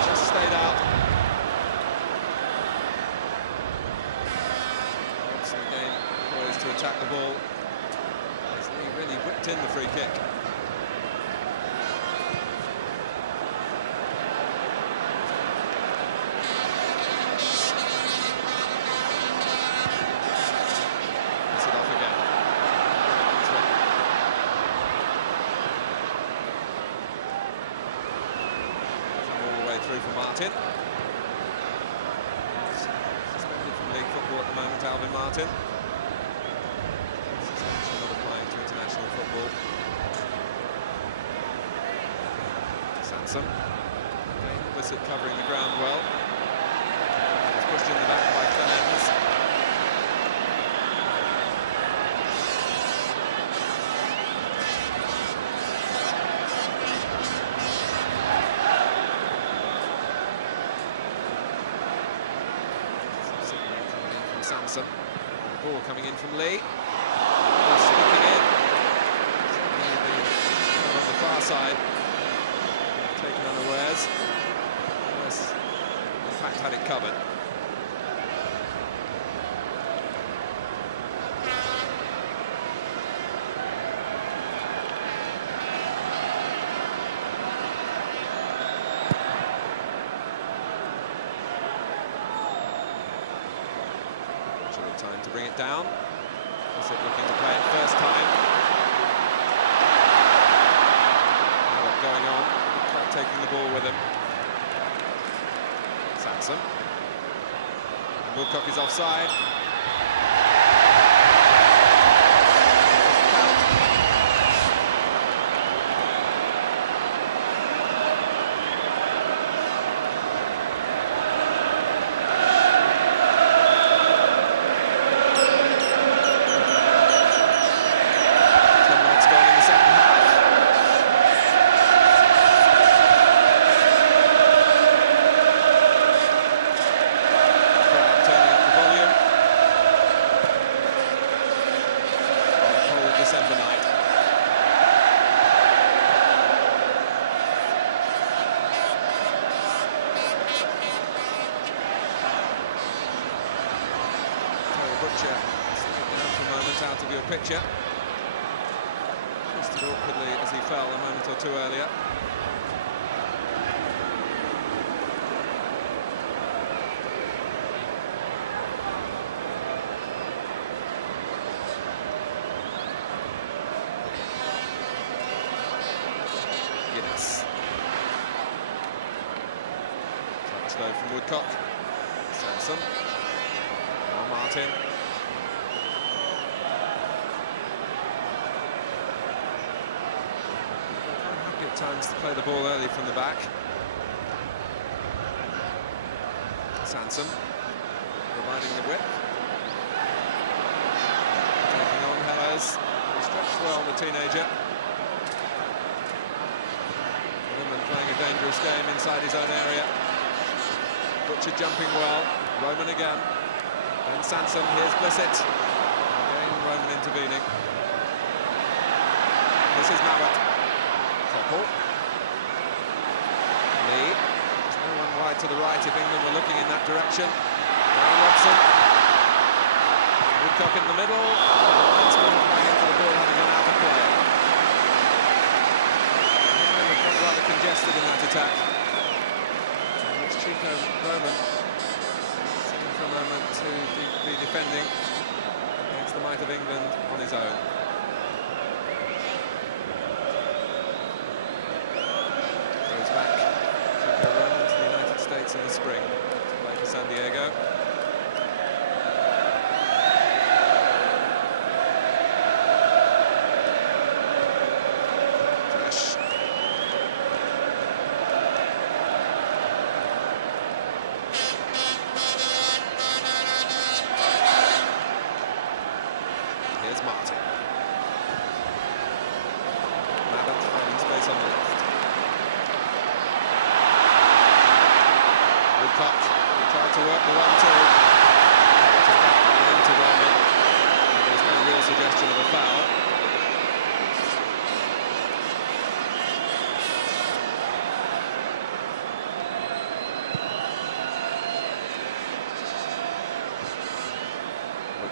Just stayed out. Robson again poised to attack the ball. As Lee really whipped in the free kick. Through for Martin. Suspended from league football at the moment, Alvin Martin. Suspension not applying to international football. Sansom. Again, Bissett covering the ground well. It's pushed in the back by Clemens. Sansom. The ball coming in from Lee. Sneaking in. On the far side. Taken unawares. Yes, in fact, had it covered. Time to bring it down. Bissett looking to play it first time. What's going on? Quite taking the ball with him. Sansom. Woodcock is offside. December night. Terry Butcher slipping down for a moment out of your picture. Twisted awkwardly as he fell a moment or two earlier. Touchdown from Woodcock. Sansom. Now Martin. Very happy at times to play the ball early from the back. Sansom providing the width. Taking on Hellers. He stretched well teenager. Roman playing a dangerous game inside his own area. Butcher jumping well. Roman again. And Sansom, here's Blissett. Again, Roman intervening. This is Mabbutt. Koppel. Lee. There's no one wide to the right if England were looking in that direction. Now Robson. Woodcock in the middle. Linesman back into the ball, having gone out of play. England have got rather congested in that attack. It's Chico Roman sitting for a moment to be defending against the might of England on his own. Goes back Chico Roman to the United States in the spring to play for San Diego.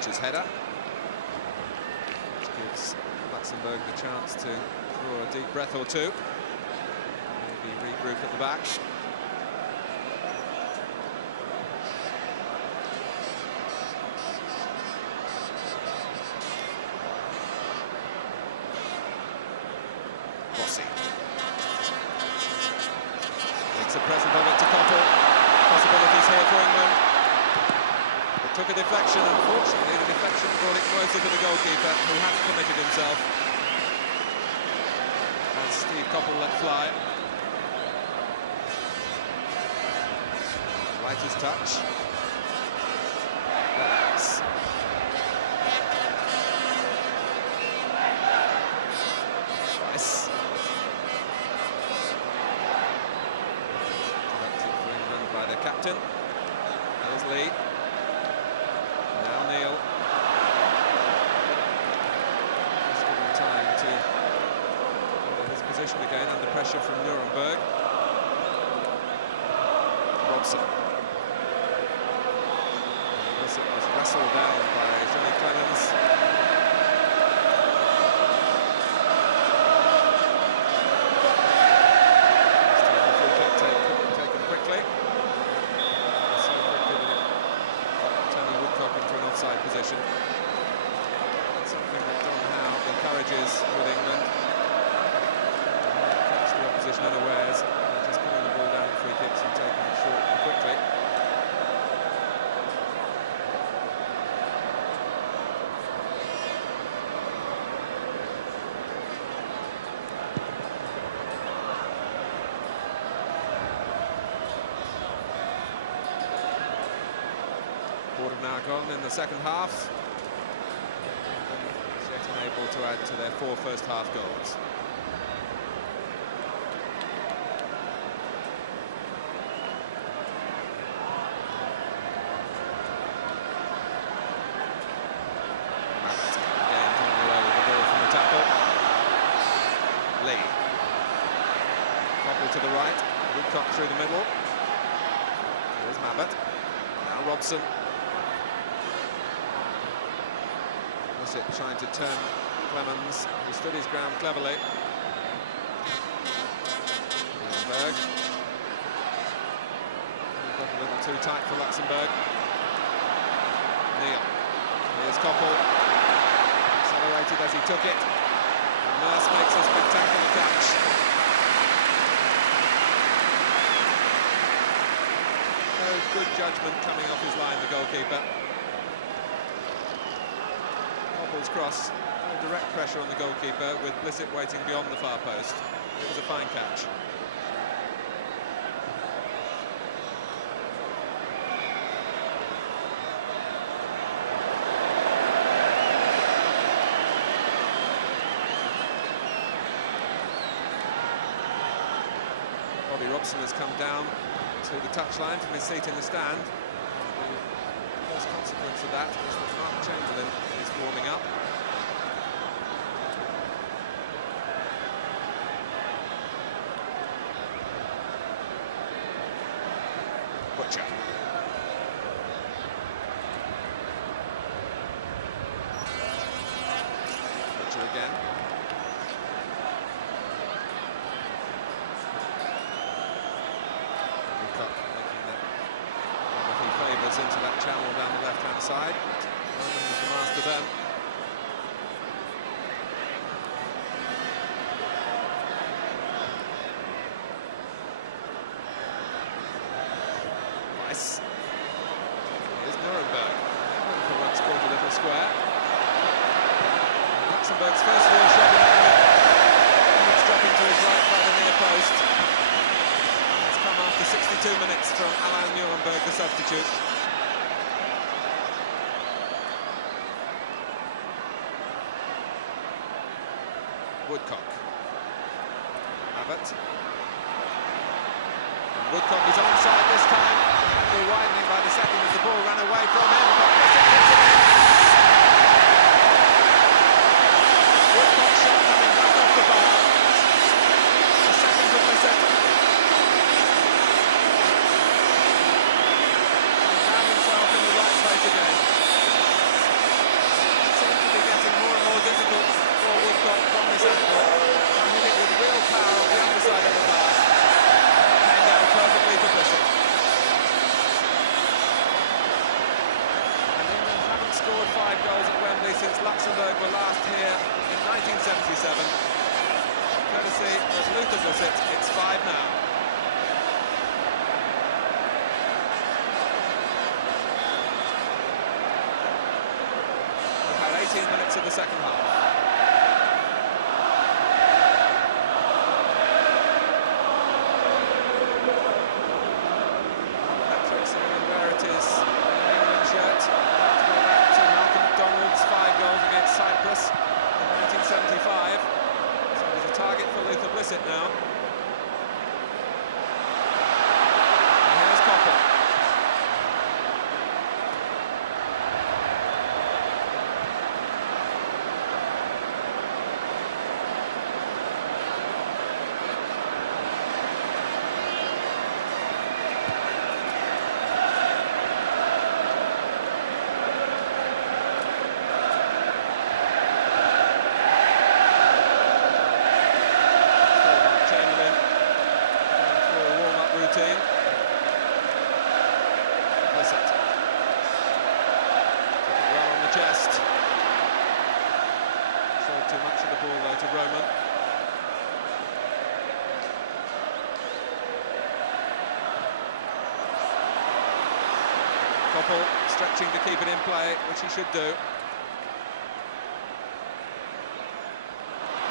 His header, which gives Luxembourg the chance to draw a deep breath or two, maybe regroup at the back. Rossi makes a present of it to Koppel. Possibilities here for England. Took a deflection, unfortunately the deflection brought it closer to the goalkeeper, who had committed himself. And Steve Koppel let fly. Lightest touch. That's Rice. Directed for England by their captain. There's Lee. Neil. Just given time to get his position again under pressure from Nuremberg. Robson. It was wrestled down by Johnny Clemens. Taken quickly. Offside position. That's something that Don Howe encourages with England. Catch the opposition unawares, just pulling the ball down in free kicks and taking it short quickly. Quarter now gone in the second half. Yet unable to add to their 4 first half goals. Again coming away with the ball from the tackle. Lee. Koppel to the right. Woodcock through the middle. Here's Mabbutt. Now Robson. Trying to turn Clemens, who stood his ground cleverly. Luxembourg. Got a little too tight for Luxembourg. Neil. Here's Koppel. Accelerated as he took it. And Nurse makes a spectacular catch. No good judgment coming off his line, the goalkeeper. Cross, no direct pressure on the goalkeeper, with Blissett waiting beyond the far post. It was a fine catch. Bobby Robson has come down to the touchline from his seat in the stand. The first consequence of that is that Mark Chamberlain is warming up. Butcher. Butcher again. Into that channel down the left-hand side. The master then. Nice. Here's Nuremberg. For once caught a little square. Luxembourg's first real shot in anger. It's dropping to his right by the near post. It's come after 62 minutes from Alain Nuremberg, the substitute. Woodcock. Abbott. Woodcock is onside this time. Angle widening by the second as the ball ran away from him. Woodcock's shot coming back off the bar. The second for Bissett. He found himself in the right place again. It seems to be getting more and more difficult for Woodcock from this angle. He hit it with real power on the underside of the bar. Came down perfectly for Bissett. And England haven't scored 5 goals at Wembley since Luxembourg were last here in 1977. Courtesy of Luthor Bissett, it's 5 now. We've had 18 minutes of the second half. It now. And here's Koppel. Well on the chest. Showed too much of the ball though to Roman. Koppel stretching to keep it in play, which he should do.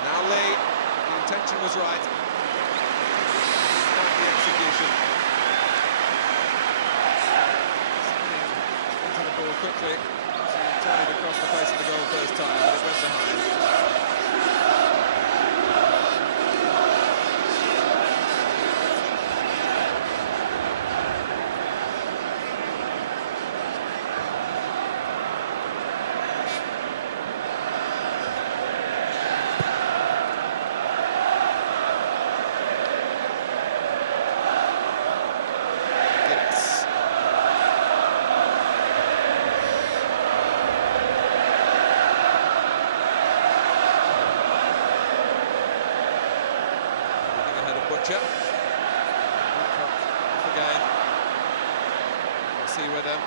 Now Lee, the intention was right. Quite the execution. Quickly, turn it across the face of the goal first time, but it went behind. Butcher. Off again. We'll see whether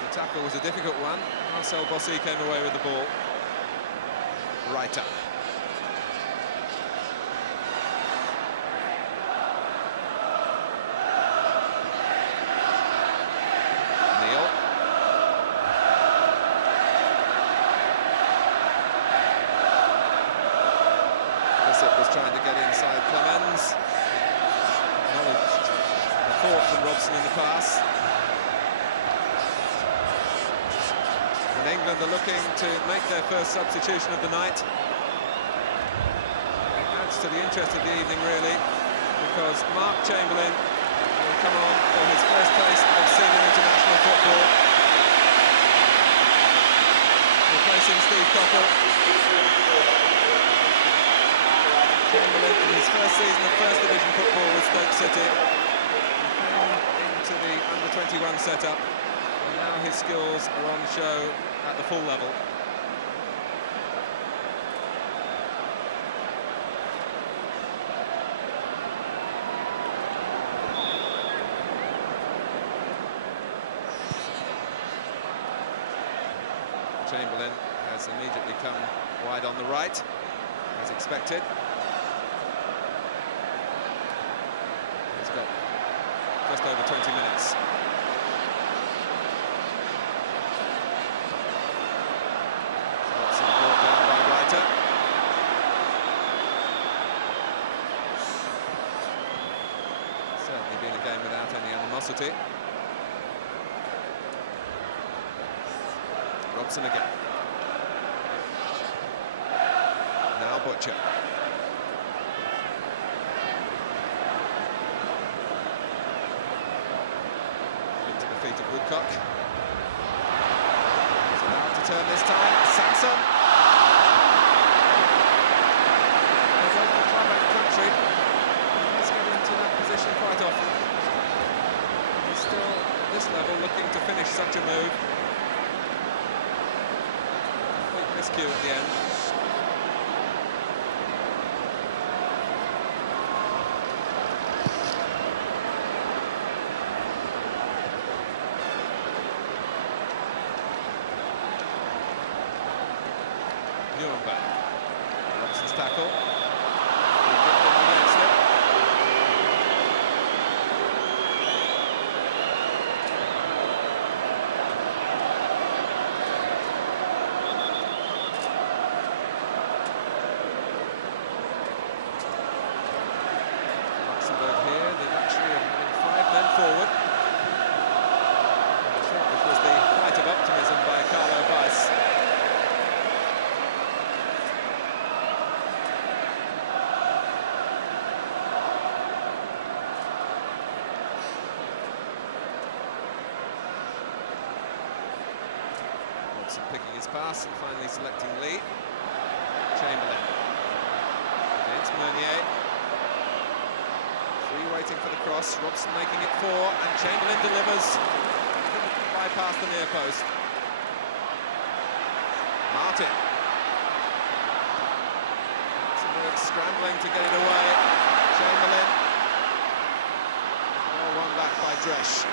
the tackle was a difficult one. Marcel Bossy came away with the ball. Right up. Was trying to get inside Clemens. Acknowledged the thought from Robson in the pass. And England are looking to make their first substitution of the night. It adds to the interest of the evening, really, because Mark Chamberlain will come on for his first taste of senior international football, replacing Steve Coppell. Chamberlain in his first season of First Division football with Stoke City came into the under-21 setup, and now his skills are on show at the full level. Chamberlain has immediately come wide on the right, as expected. He's got just over 20 minutes. Watson brought down by Reiter. Certainly been a game without any animosity. Robson again. Now Butcher. Into the feet of Woodcock. He's about to turn this time. Sanson. He's over the club and country. He's getting into that position quite often. He's still at this level looking to finish such a move. Miscue at the end. Nuremberg. Robson's tackle. Against it. Luxembourg here, the luxury of having 5 men forward. I thought this was the height of optimism by Carlo Weiss. Robson picking his pass and finally selecting lead. Chamberlain against Meunier. Free waiting for the cross. Robson making it 4, and Chamberlain delivers. Bypass the near post. Martin. Luxembourg scrambling to get it away. Chamberlain. Well, one back by Dresch.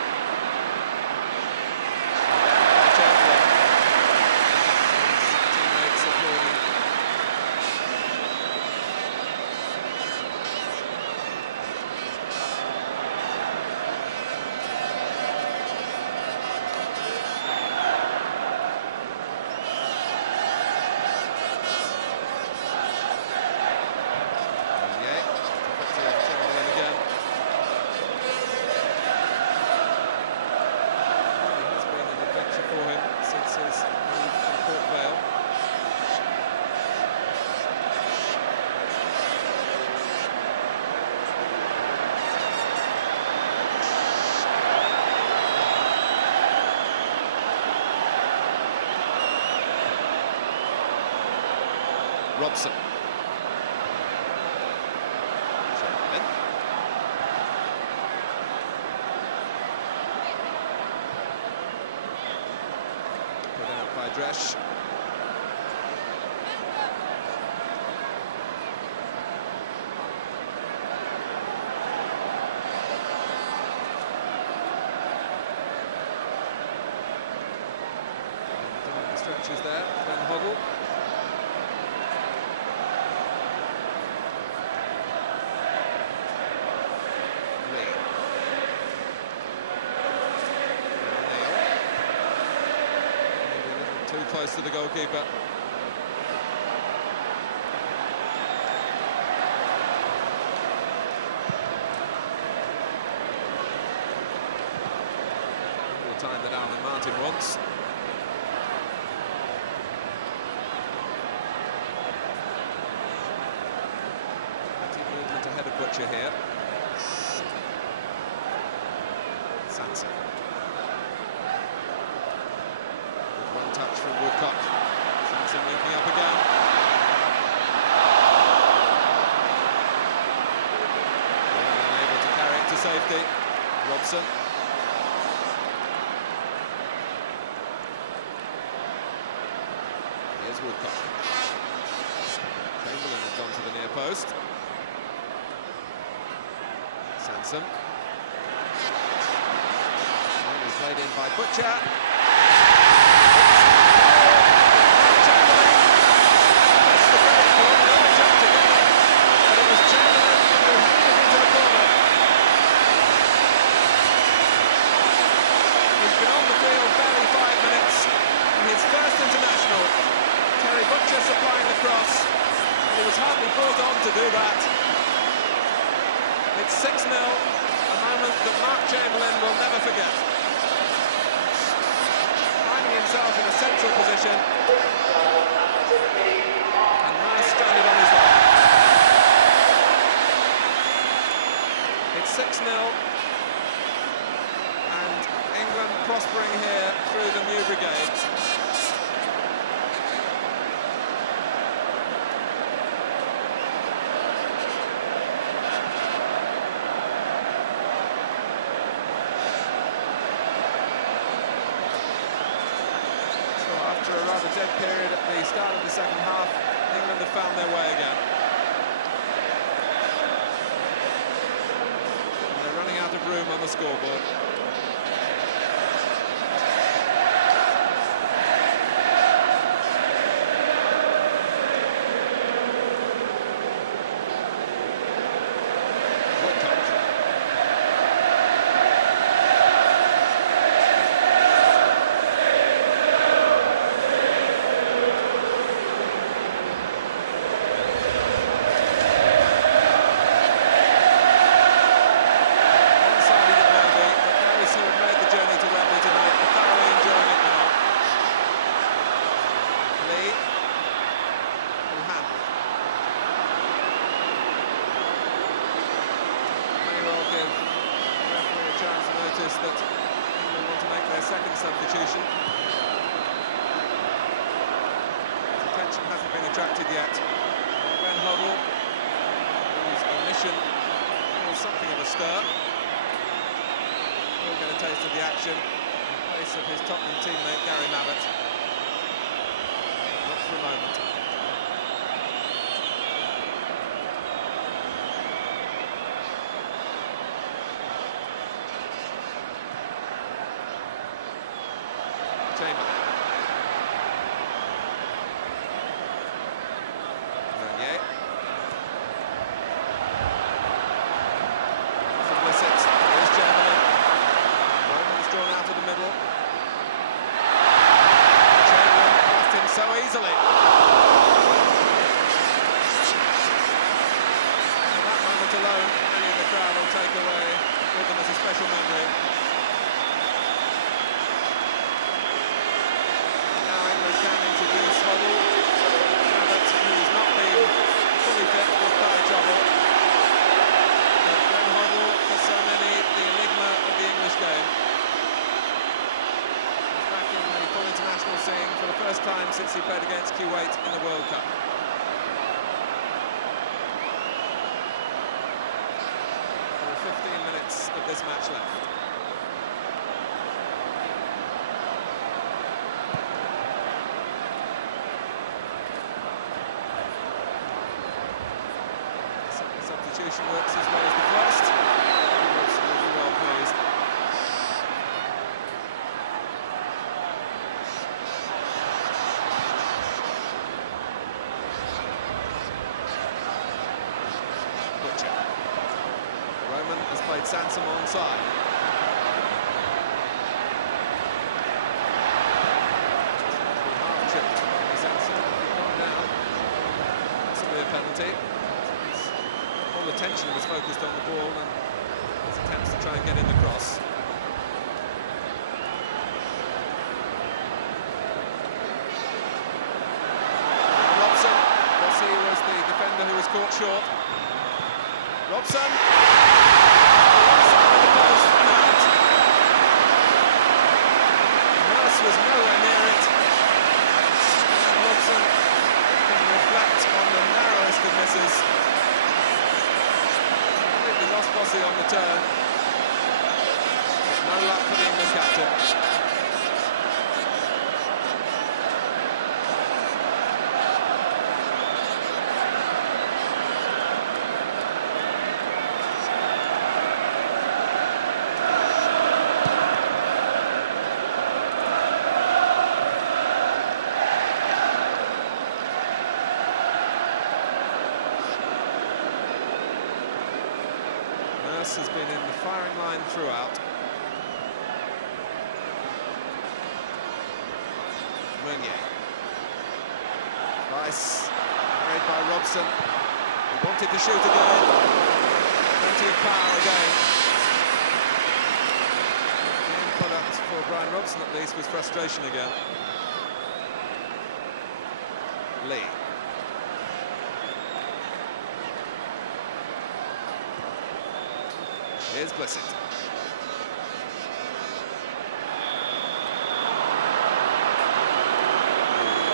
Teammates applauding. Chamberlain again. It has been an adventure for him since his move from Port Vale. Robson. Chamberlain. Put out by Dresch. Stretches there, Ben Hoddle. Too close to the goalkeeper. The time that Alan Martin wants. Butcher here. Sanson. One touch from Woodcock. Sanson linking up again. Unable to carry it to safety. Robson. Here's Woodcock. Chamberlain has gone to the near post. Sanson. Only played in by Butcher. Supplying the cross. He was hardly brought on to do that. It's 6-0, a moment that Mark Chamberlain will never forget. Finding himself in a central position, and now stranded on his line. It's 6-0, and England prospering here through the new brigade. After a rather dead period at the start of the second half, England have found their way again. And they're running out of room on the scoreboard. That England want to make their second substitution. Attention hasn't been attracted yet. Glenn Hoddle, whose omission caused something of a stir, will get a taste of the action in place of his Tottenham teammate Gary Mabbutt. Not for a moment. Chamberlain. Vernier. From Blissett. Here's Chamberlain. Roman's drawn out of the middle. Chamberlain passed him so easily. For that moment alone, many in the crowd will take away with them as a special memory. For the first time since he played against Kuwait in the World Cup. There are 15 minutes of this match left. The substitution works as well as the first. Absolutely well pleased. Roman has played Sanson onside. Half chipped. Sanson gone down. Possibly a penalty. All the attention was focused on the ball and his attempts to try and get in the cross. Robson, he was the defender who was caught short. Robson. Alongside of the post and out. Nurse was nowhere near it. Robson can reflect on the narrowest of misses. Completely lost Bossy on the turn. No luck for the England captain. Nurse has been in the firing line throughout. Meunier. Rice, carried by Robson. He wanted to shoot again. Plenty of power again. The end product for Brian Robson at least was frustration again. Lee. Here's Blissett.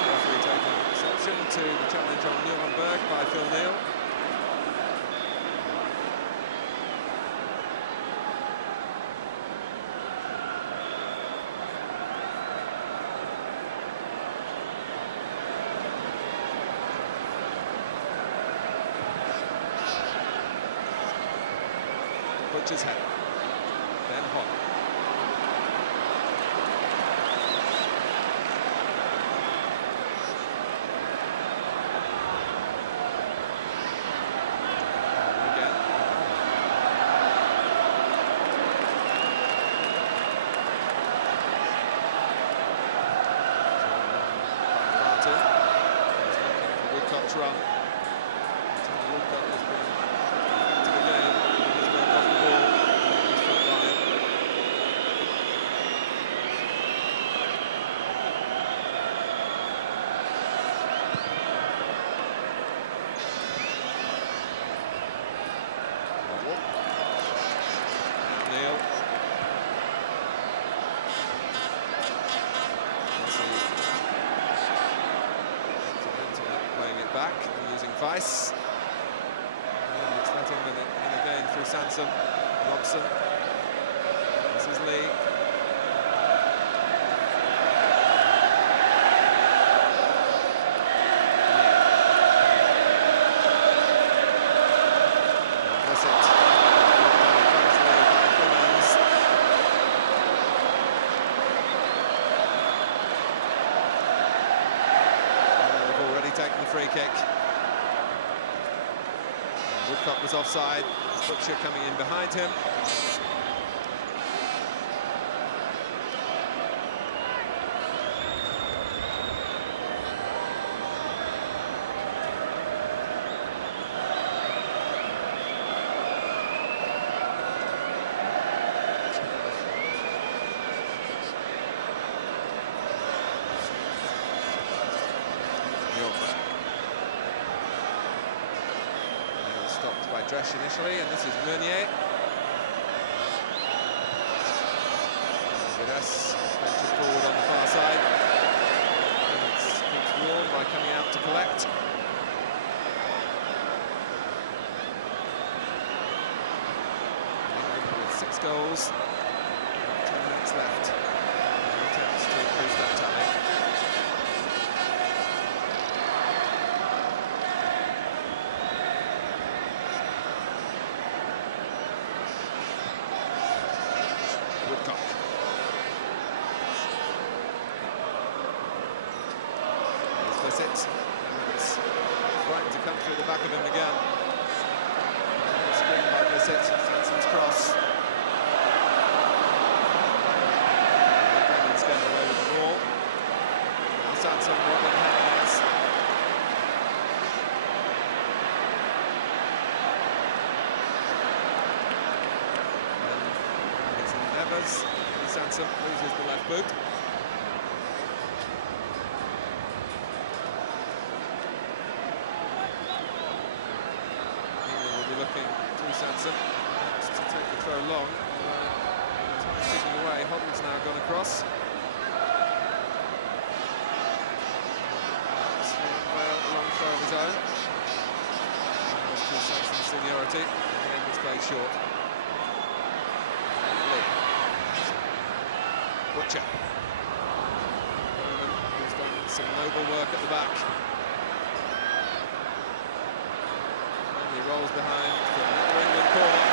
Referee taking exception to the challenge on Nuremberg by Phil Neal. Butcher's head. Ben Hogg. Again. Martin. Woodcock's run. Woodcock has been active again. He's worked off the ball. His front line. Neil. Playing it back, using Weiss. And it's letting them in again through Sansom. Robson. This is Lee. That's it. They've already taken the free kick. Woodcock was offside. Butcher coming in behind him. Nuremberg. Stopped by Dresch initially, and this is Meunier. Vidas ventured forward on the far side. Keeps warm by coming out to collect. England with 6 goals, 10 minutes left. Attempts to increase that tally. Woodcock. Here's Blissett. It's trying to come through the back of him again. Screen by Blissett. Sansom's cross. Brendan's going away with the ball. Sansom, Robin Hayes. Sansom loses the left boot. England will be looking to Sanson to take the throw long. Time ticking away. Hoddle's now gone across. Well, a long throw of his own. That's to Sanson's seniority. And then was played short. Lee. Butcher. He's done some noble work at the back. He rolls behind for another England corner.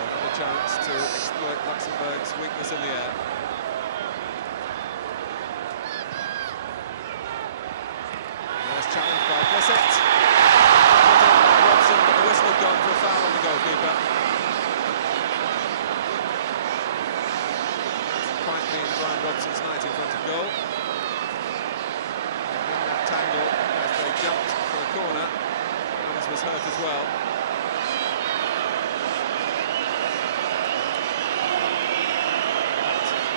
Another chance to exploit Luxembourg's weakness in the air. Nice challenge by Blissett. Robson, but the whistle had gone for a foul on the goalkeeper. Quite been Brian Robson's night in front of goal. And in that tangle, as they jumped for a corner, Adams was hurt as well.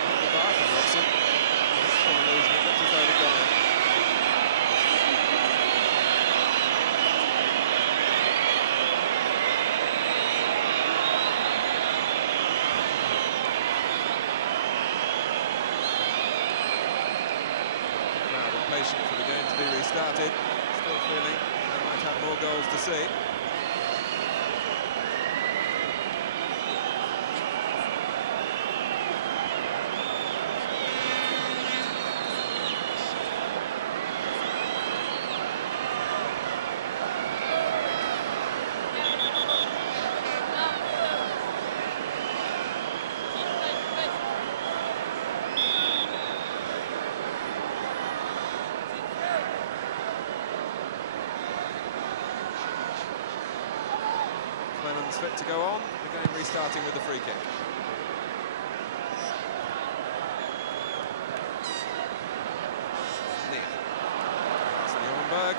Hit the bar from Robson. From illusion, it looked as though it had gone in. Patient for the game to be restarted. Still feeling they might have more goals to see. Clemens fit to go on, the game restarting with the free kick. Neil. It's Nuremberg.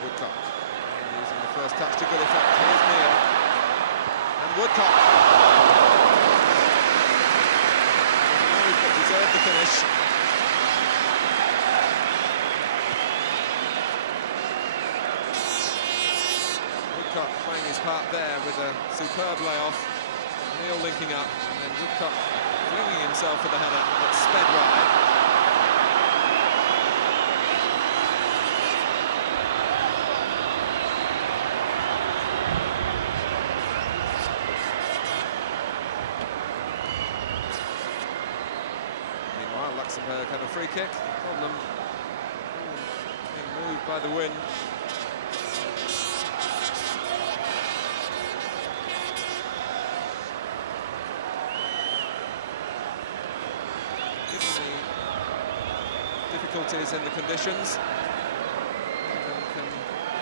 Woodcock. Using the first touch to good effect. Here's Neil. And Woodcock. But deserved the finish. Playing his part there with a superb layoff. Neil linking up, and then Woodcock flinging himself for the header, but sped wide. Meanwhile, Luxembourg have a free kick. The problem being moved by the wind. Difficulties in the conditions, and can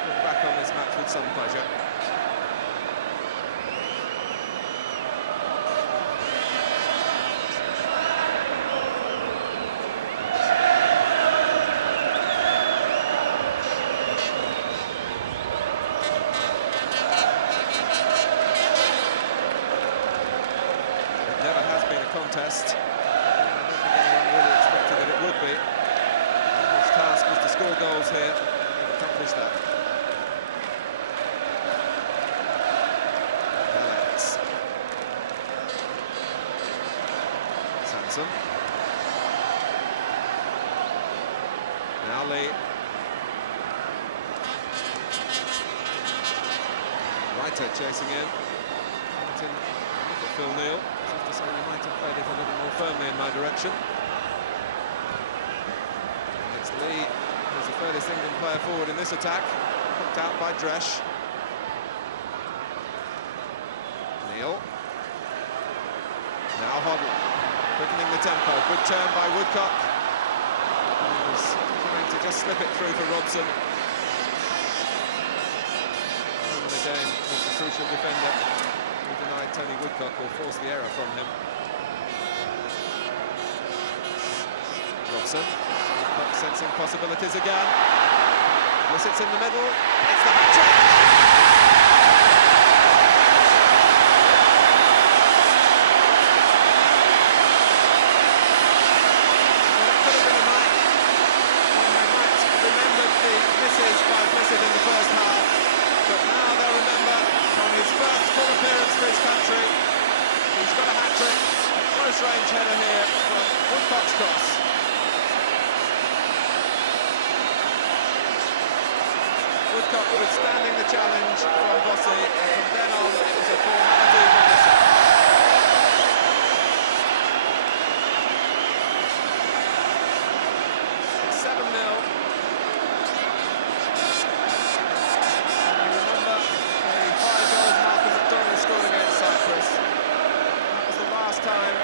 look back on this match with some pleasure. It never has been a contest. I don't think anyone really expected that it would be. Task was to score goals here and accomplish that. Alex. Sanson. Now Lee. Reiter chasing in. Look at Phil Neal. Just to say you might have played it a little more firmly in my direction. Lee is the furthest England player forward in this attack, hooked out by Dresch. Neil. Now Hoddle, quickening the tempo. Good turn by Woodcock. He was trying to just slip it through for Robson. And again, was the crucial defender who denied Tony Woodcock, or forced the error from him. Robson. Sensing possibilities again. Blissett's in the middle. It's the hat-trick! Woodcock withstanding the challenge from Bossy, and from then on it was a formality for Bossy. It's 7-0. And you remember the 5 goals Marcus McDonald scored against Cyprus. That was the last time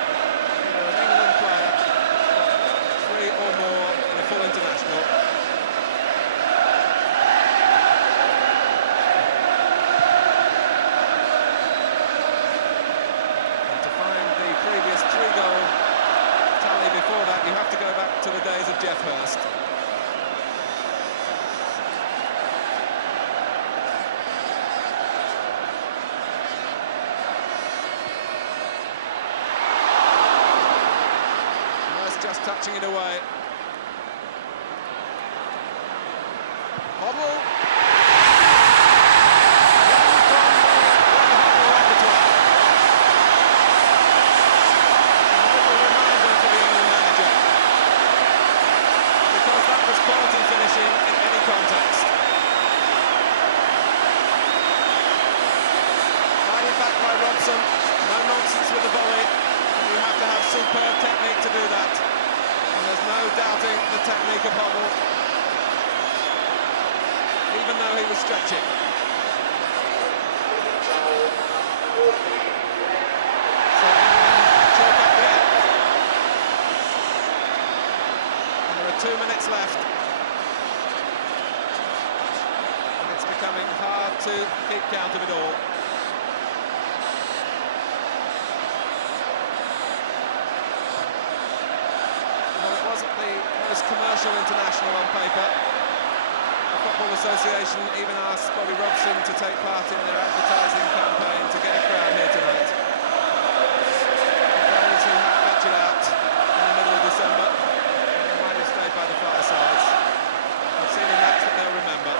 an England player got 3 or more in a full international. Before that, you have to go back to the days of Jeff Hurst. Hurst just touching it away. Hobble. Quality finishing in any context. Highly backed by Robson. No nonsense with the volley. You have to have superb technique to do that. And there's no doubting the technique of Hobble, even though he was stretching. So chalk up the end. And there are 2 minutes left. Becoming hard to keep count of it all. Well, it wasn't the most commercial international on paper. The Football Association even asked Bobby Robson to take part in their advertising campaign to get a crowd here tonight. Those who have fetched it out in the middle of December might have stayed by the firesides. I've seen a match that they'll remember.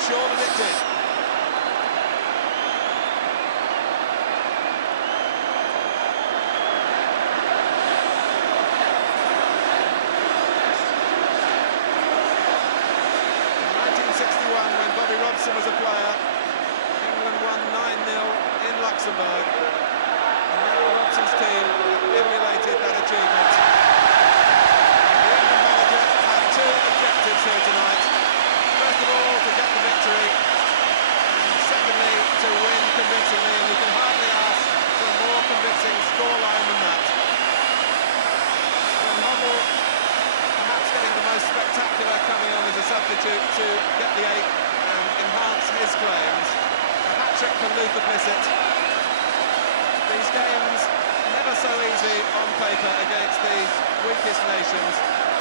Sure that it did. When Bobby Robson was a player, England won 9-0 in Luxembourg, and now Robson's team emulated that achievement. The England manager had 2 objectives here tonight. First of all, to get the victory, and secondly, to win convincingly, and you can hardly ask for a more convincing scoreline than that. When Hobble, perhaps getting the most spectacular, coming on as a substitute to get the 8 and enhance his claims. Hat-trick from Luke Blissett. These games, never so easy on paper against the weakest nations,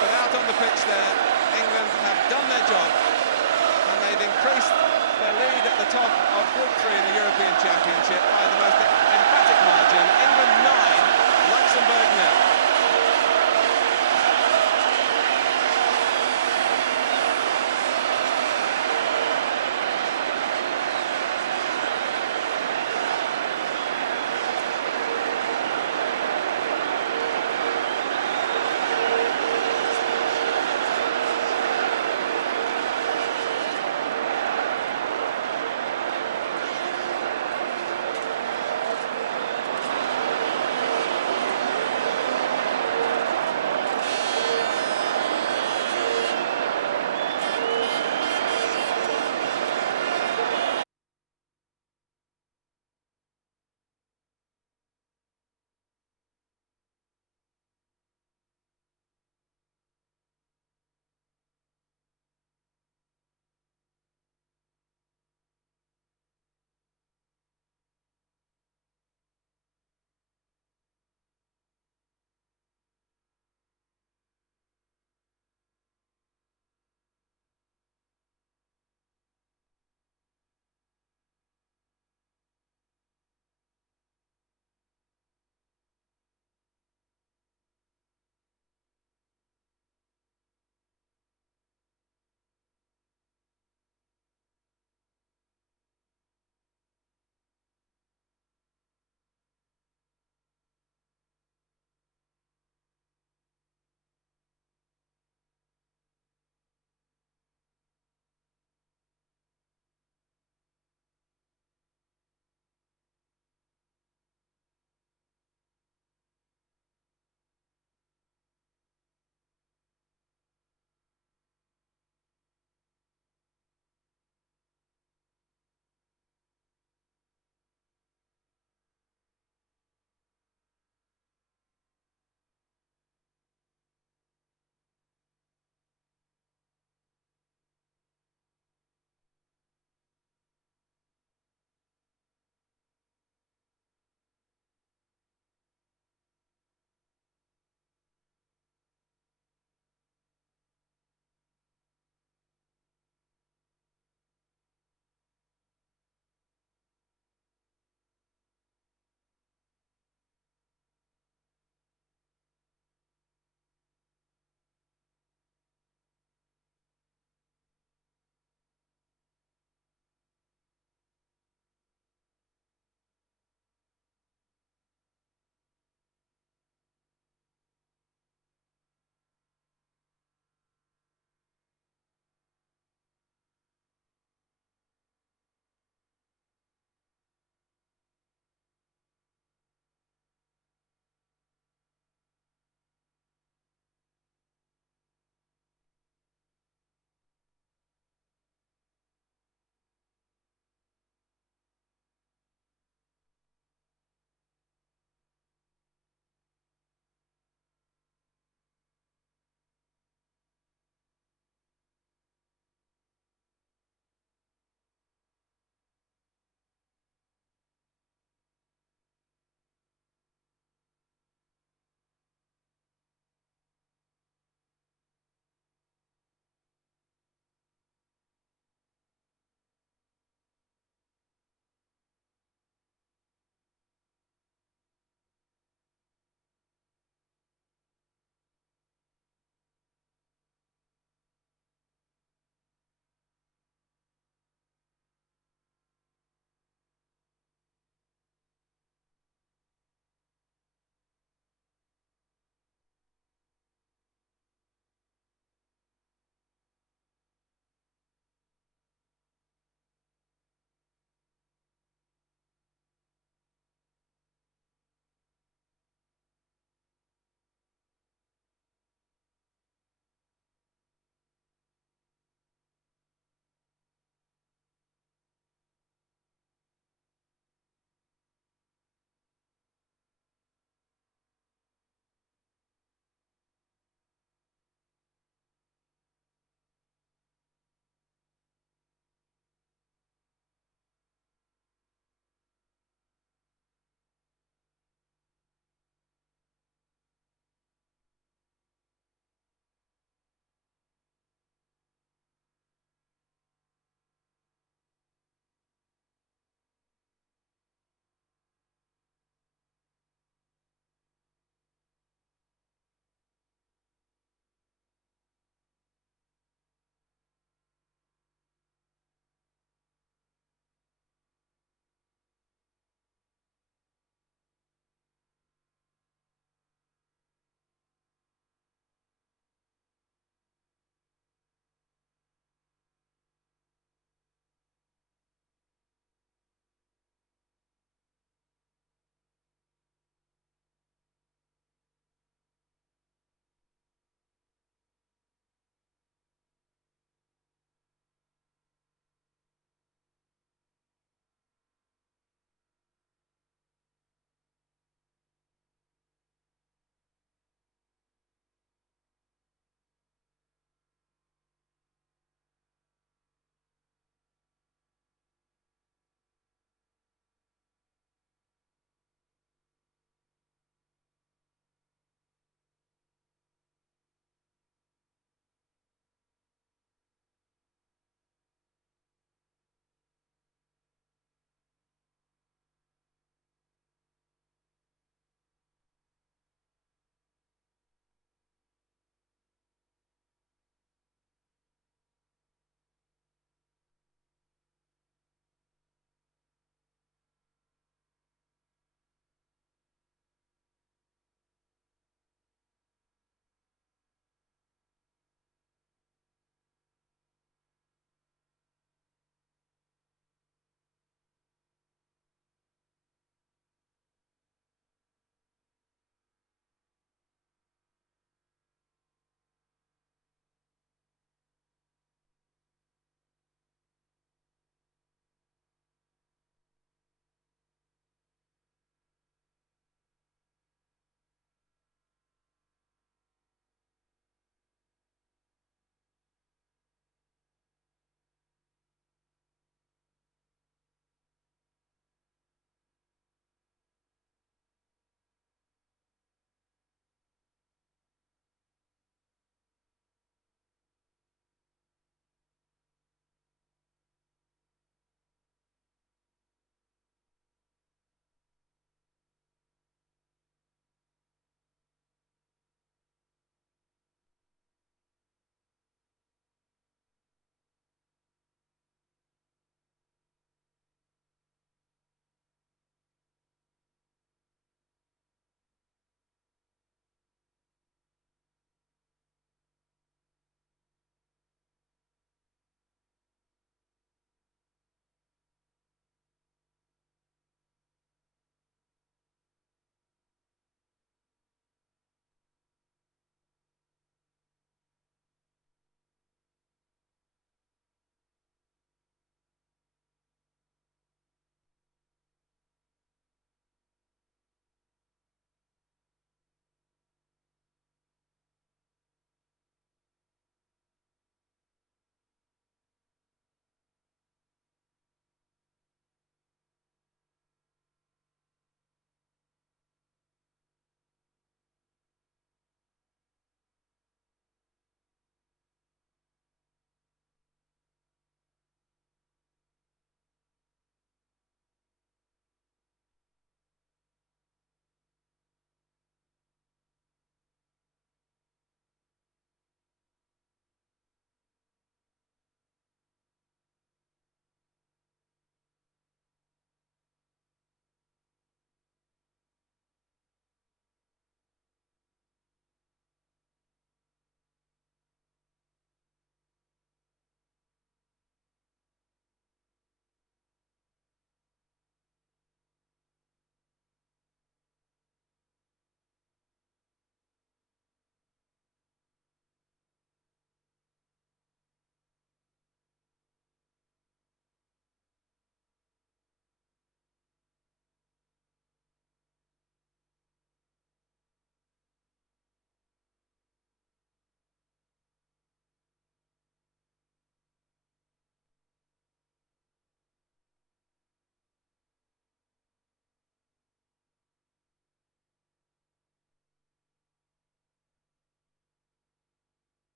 but out on the pitch there, England have done their job.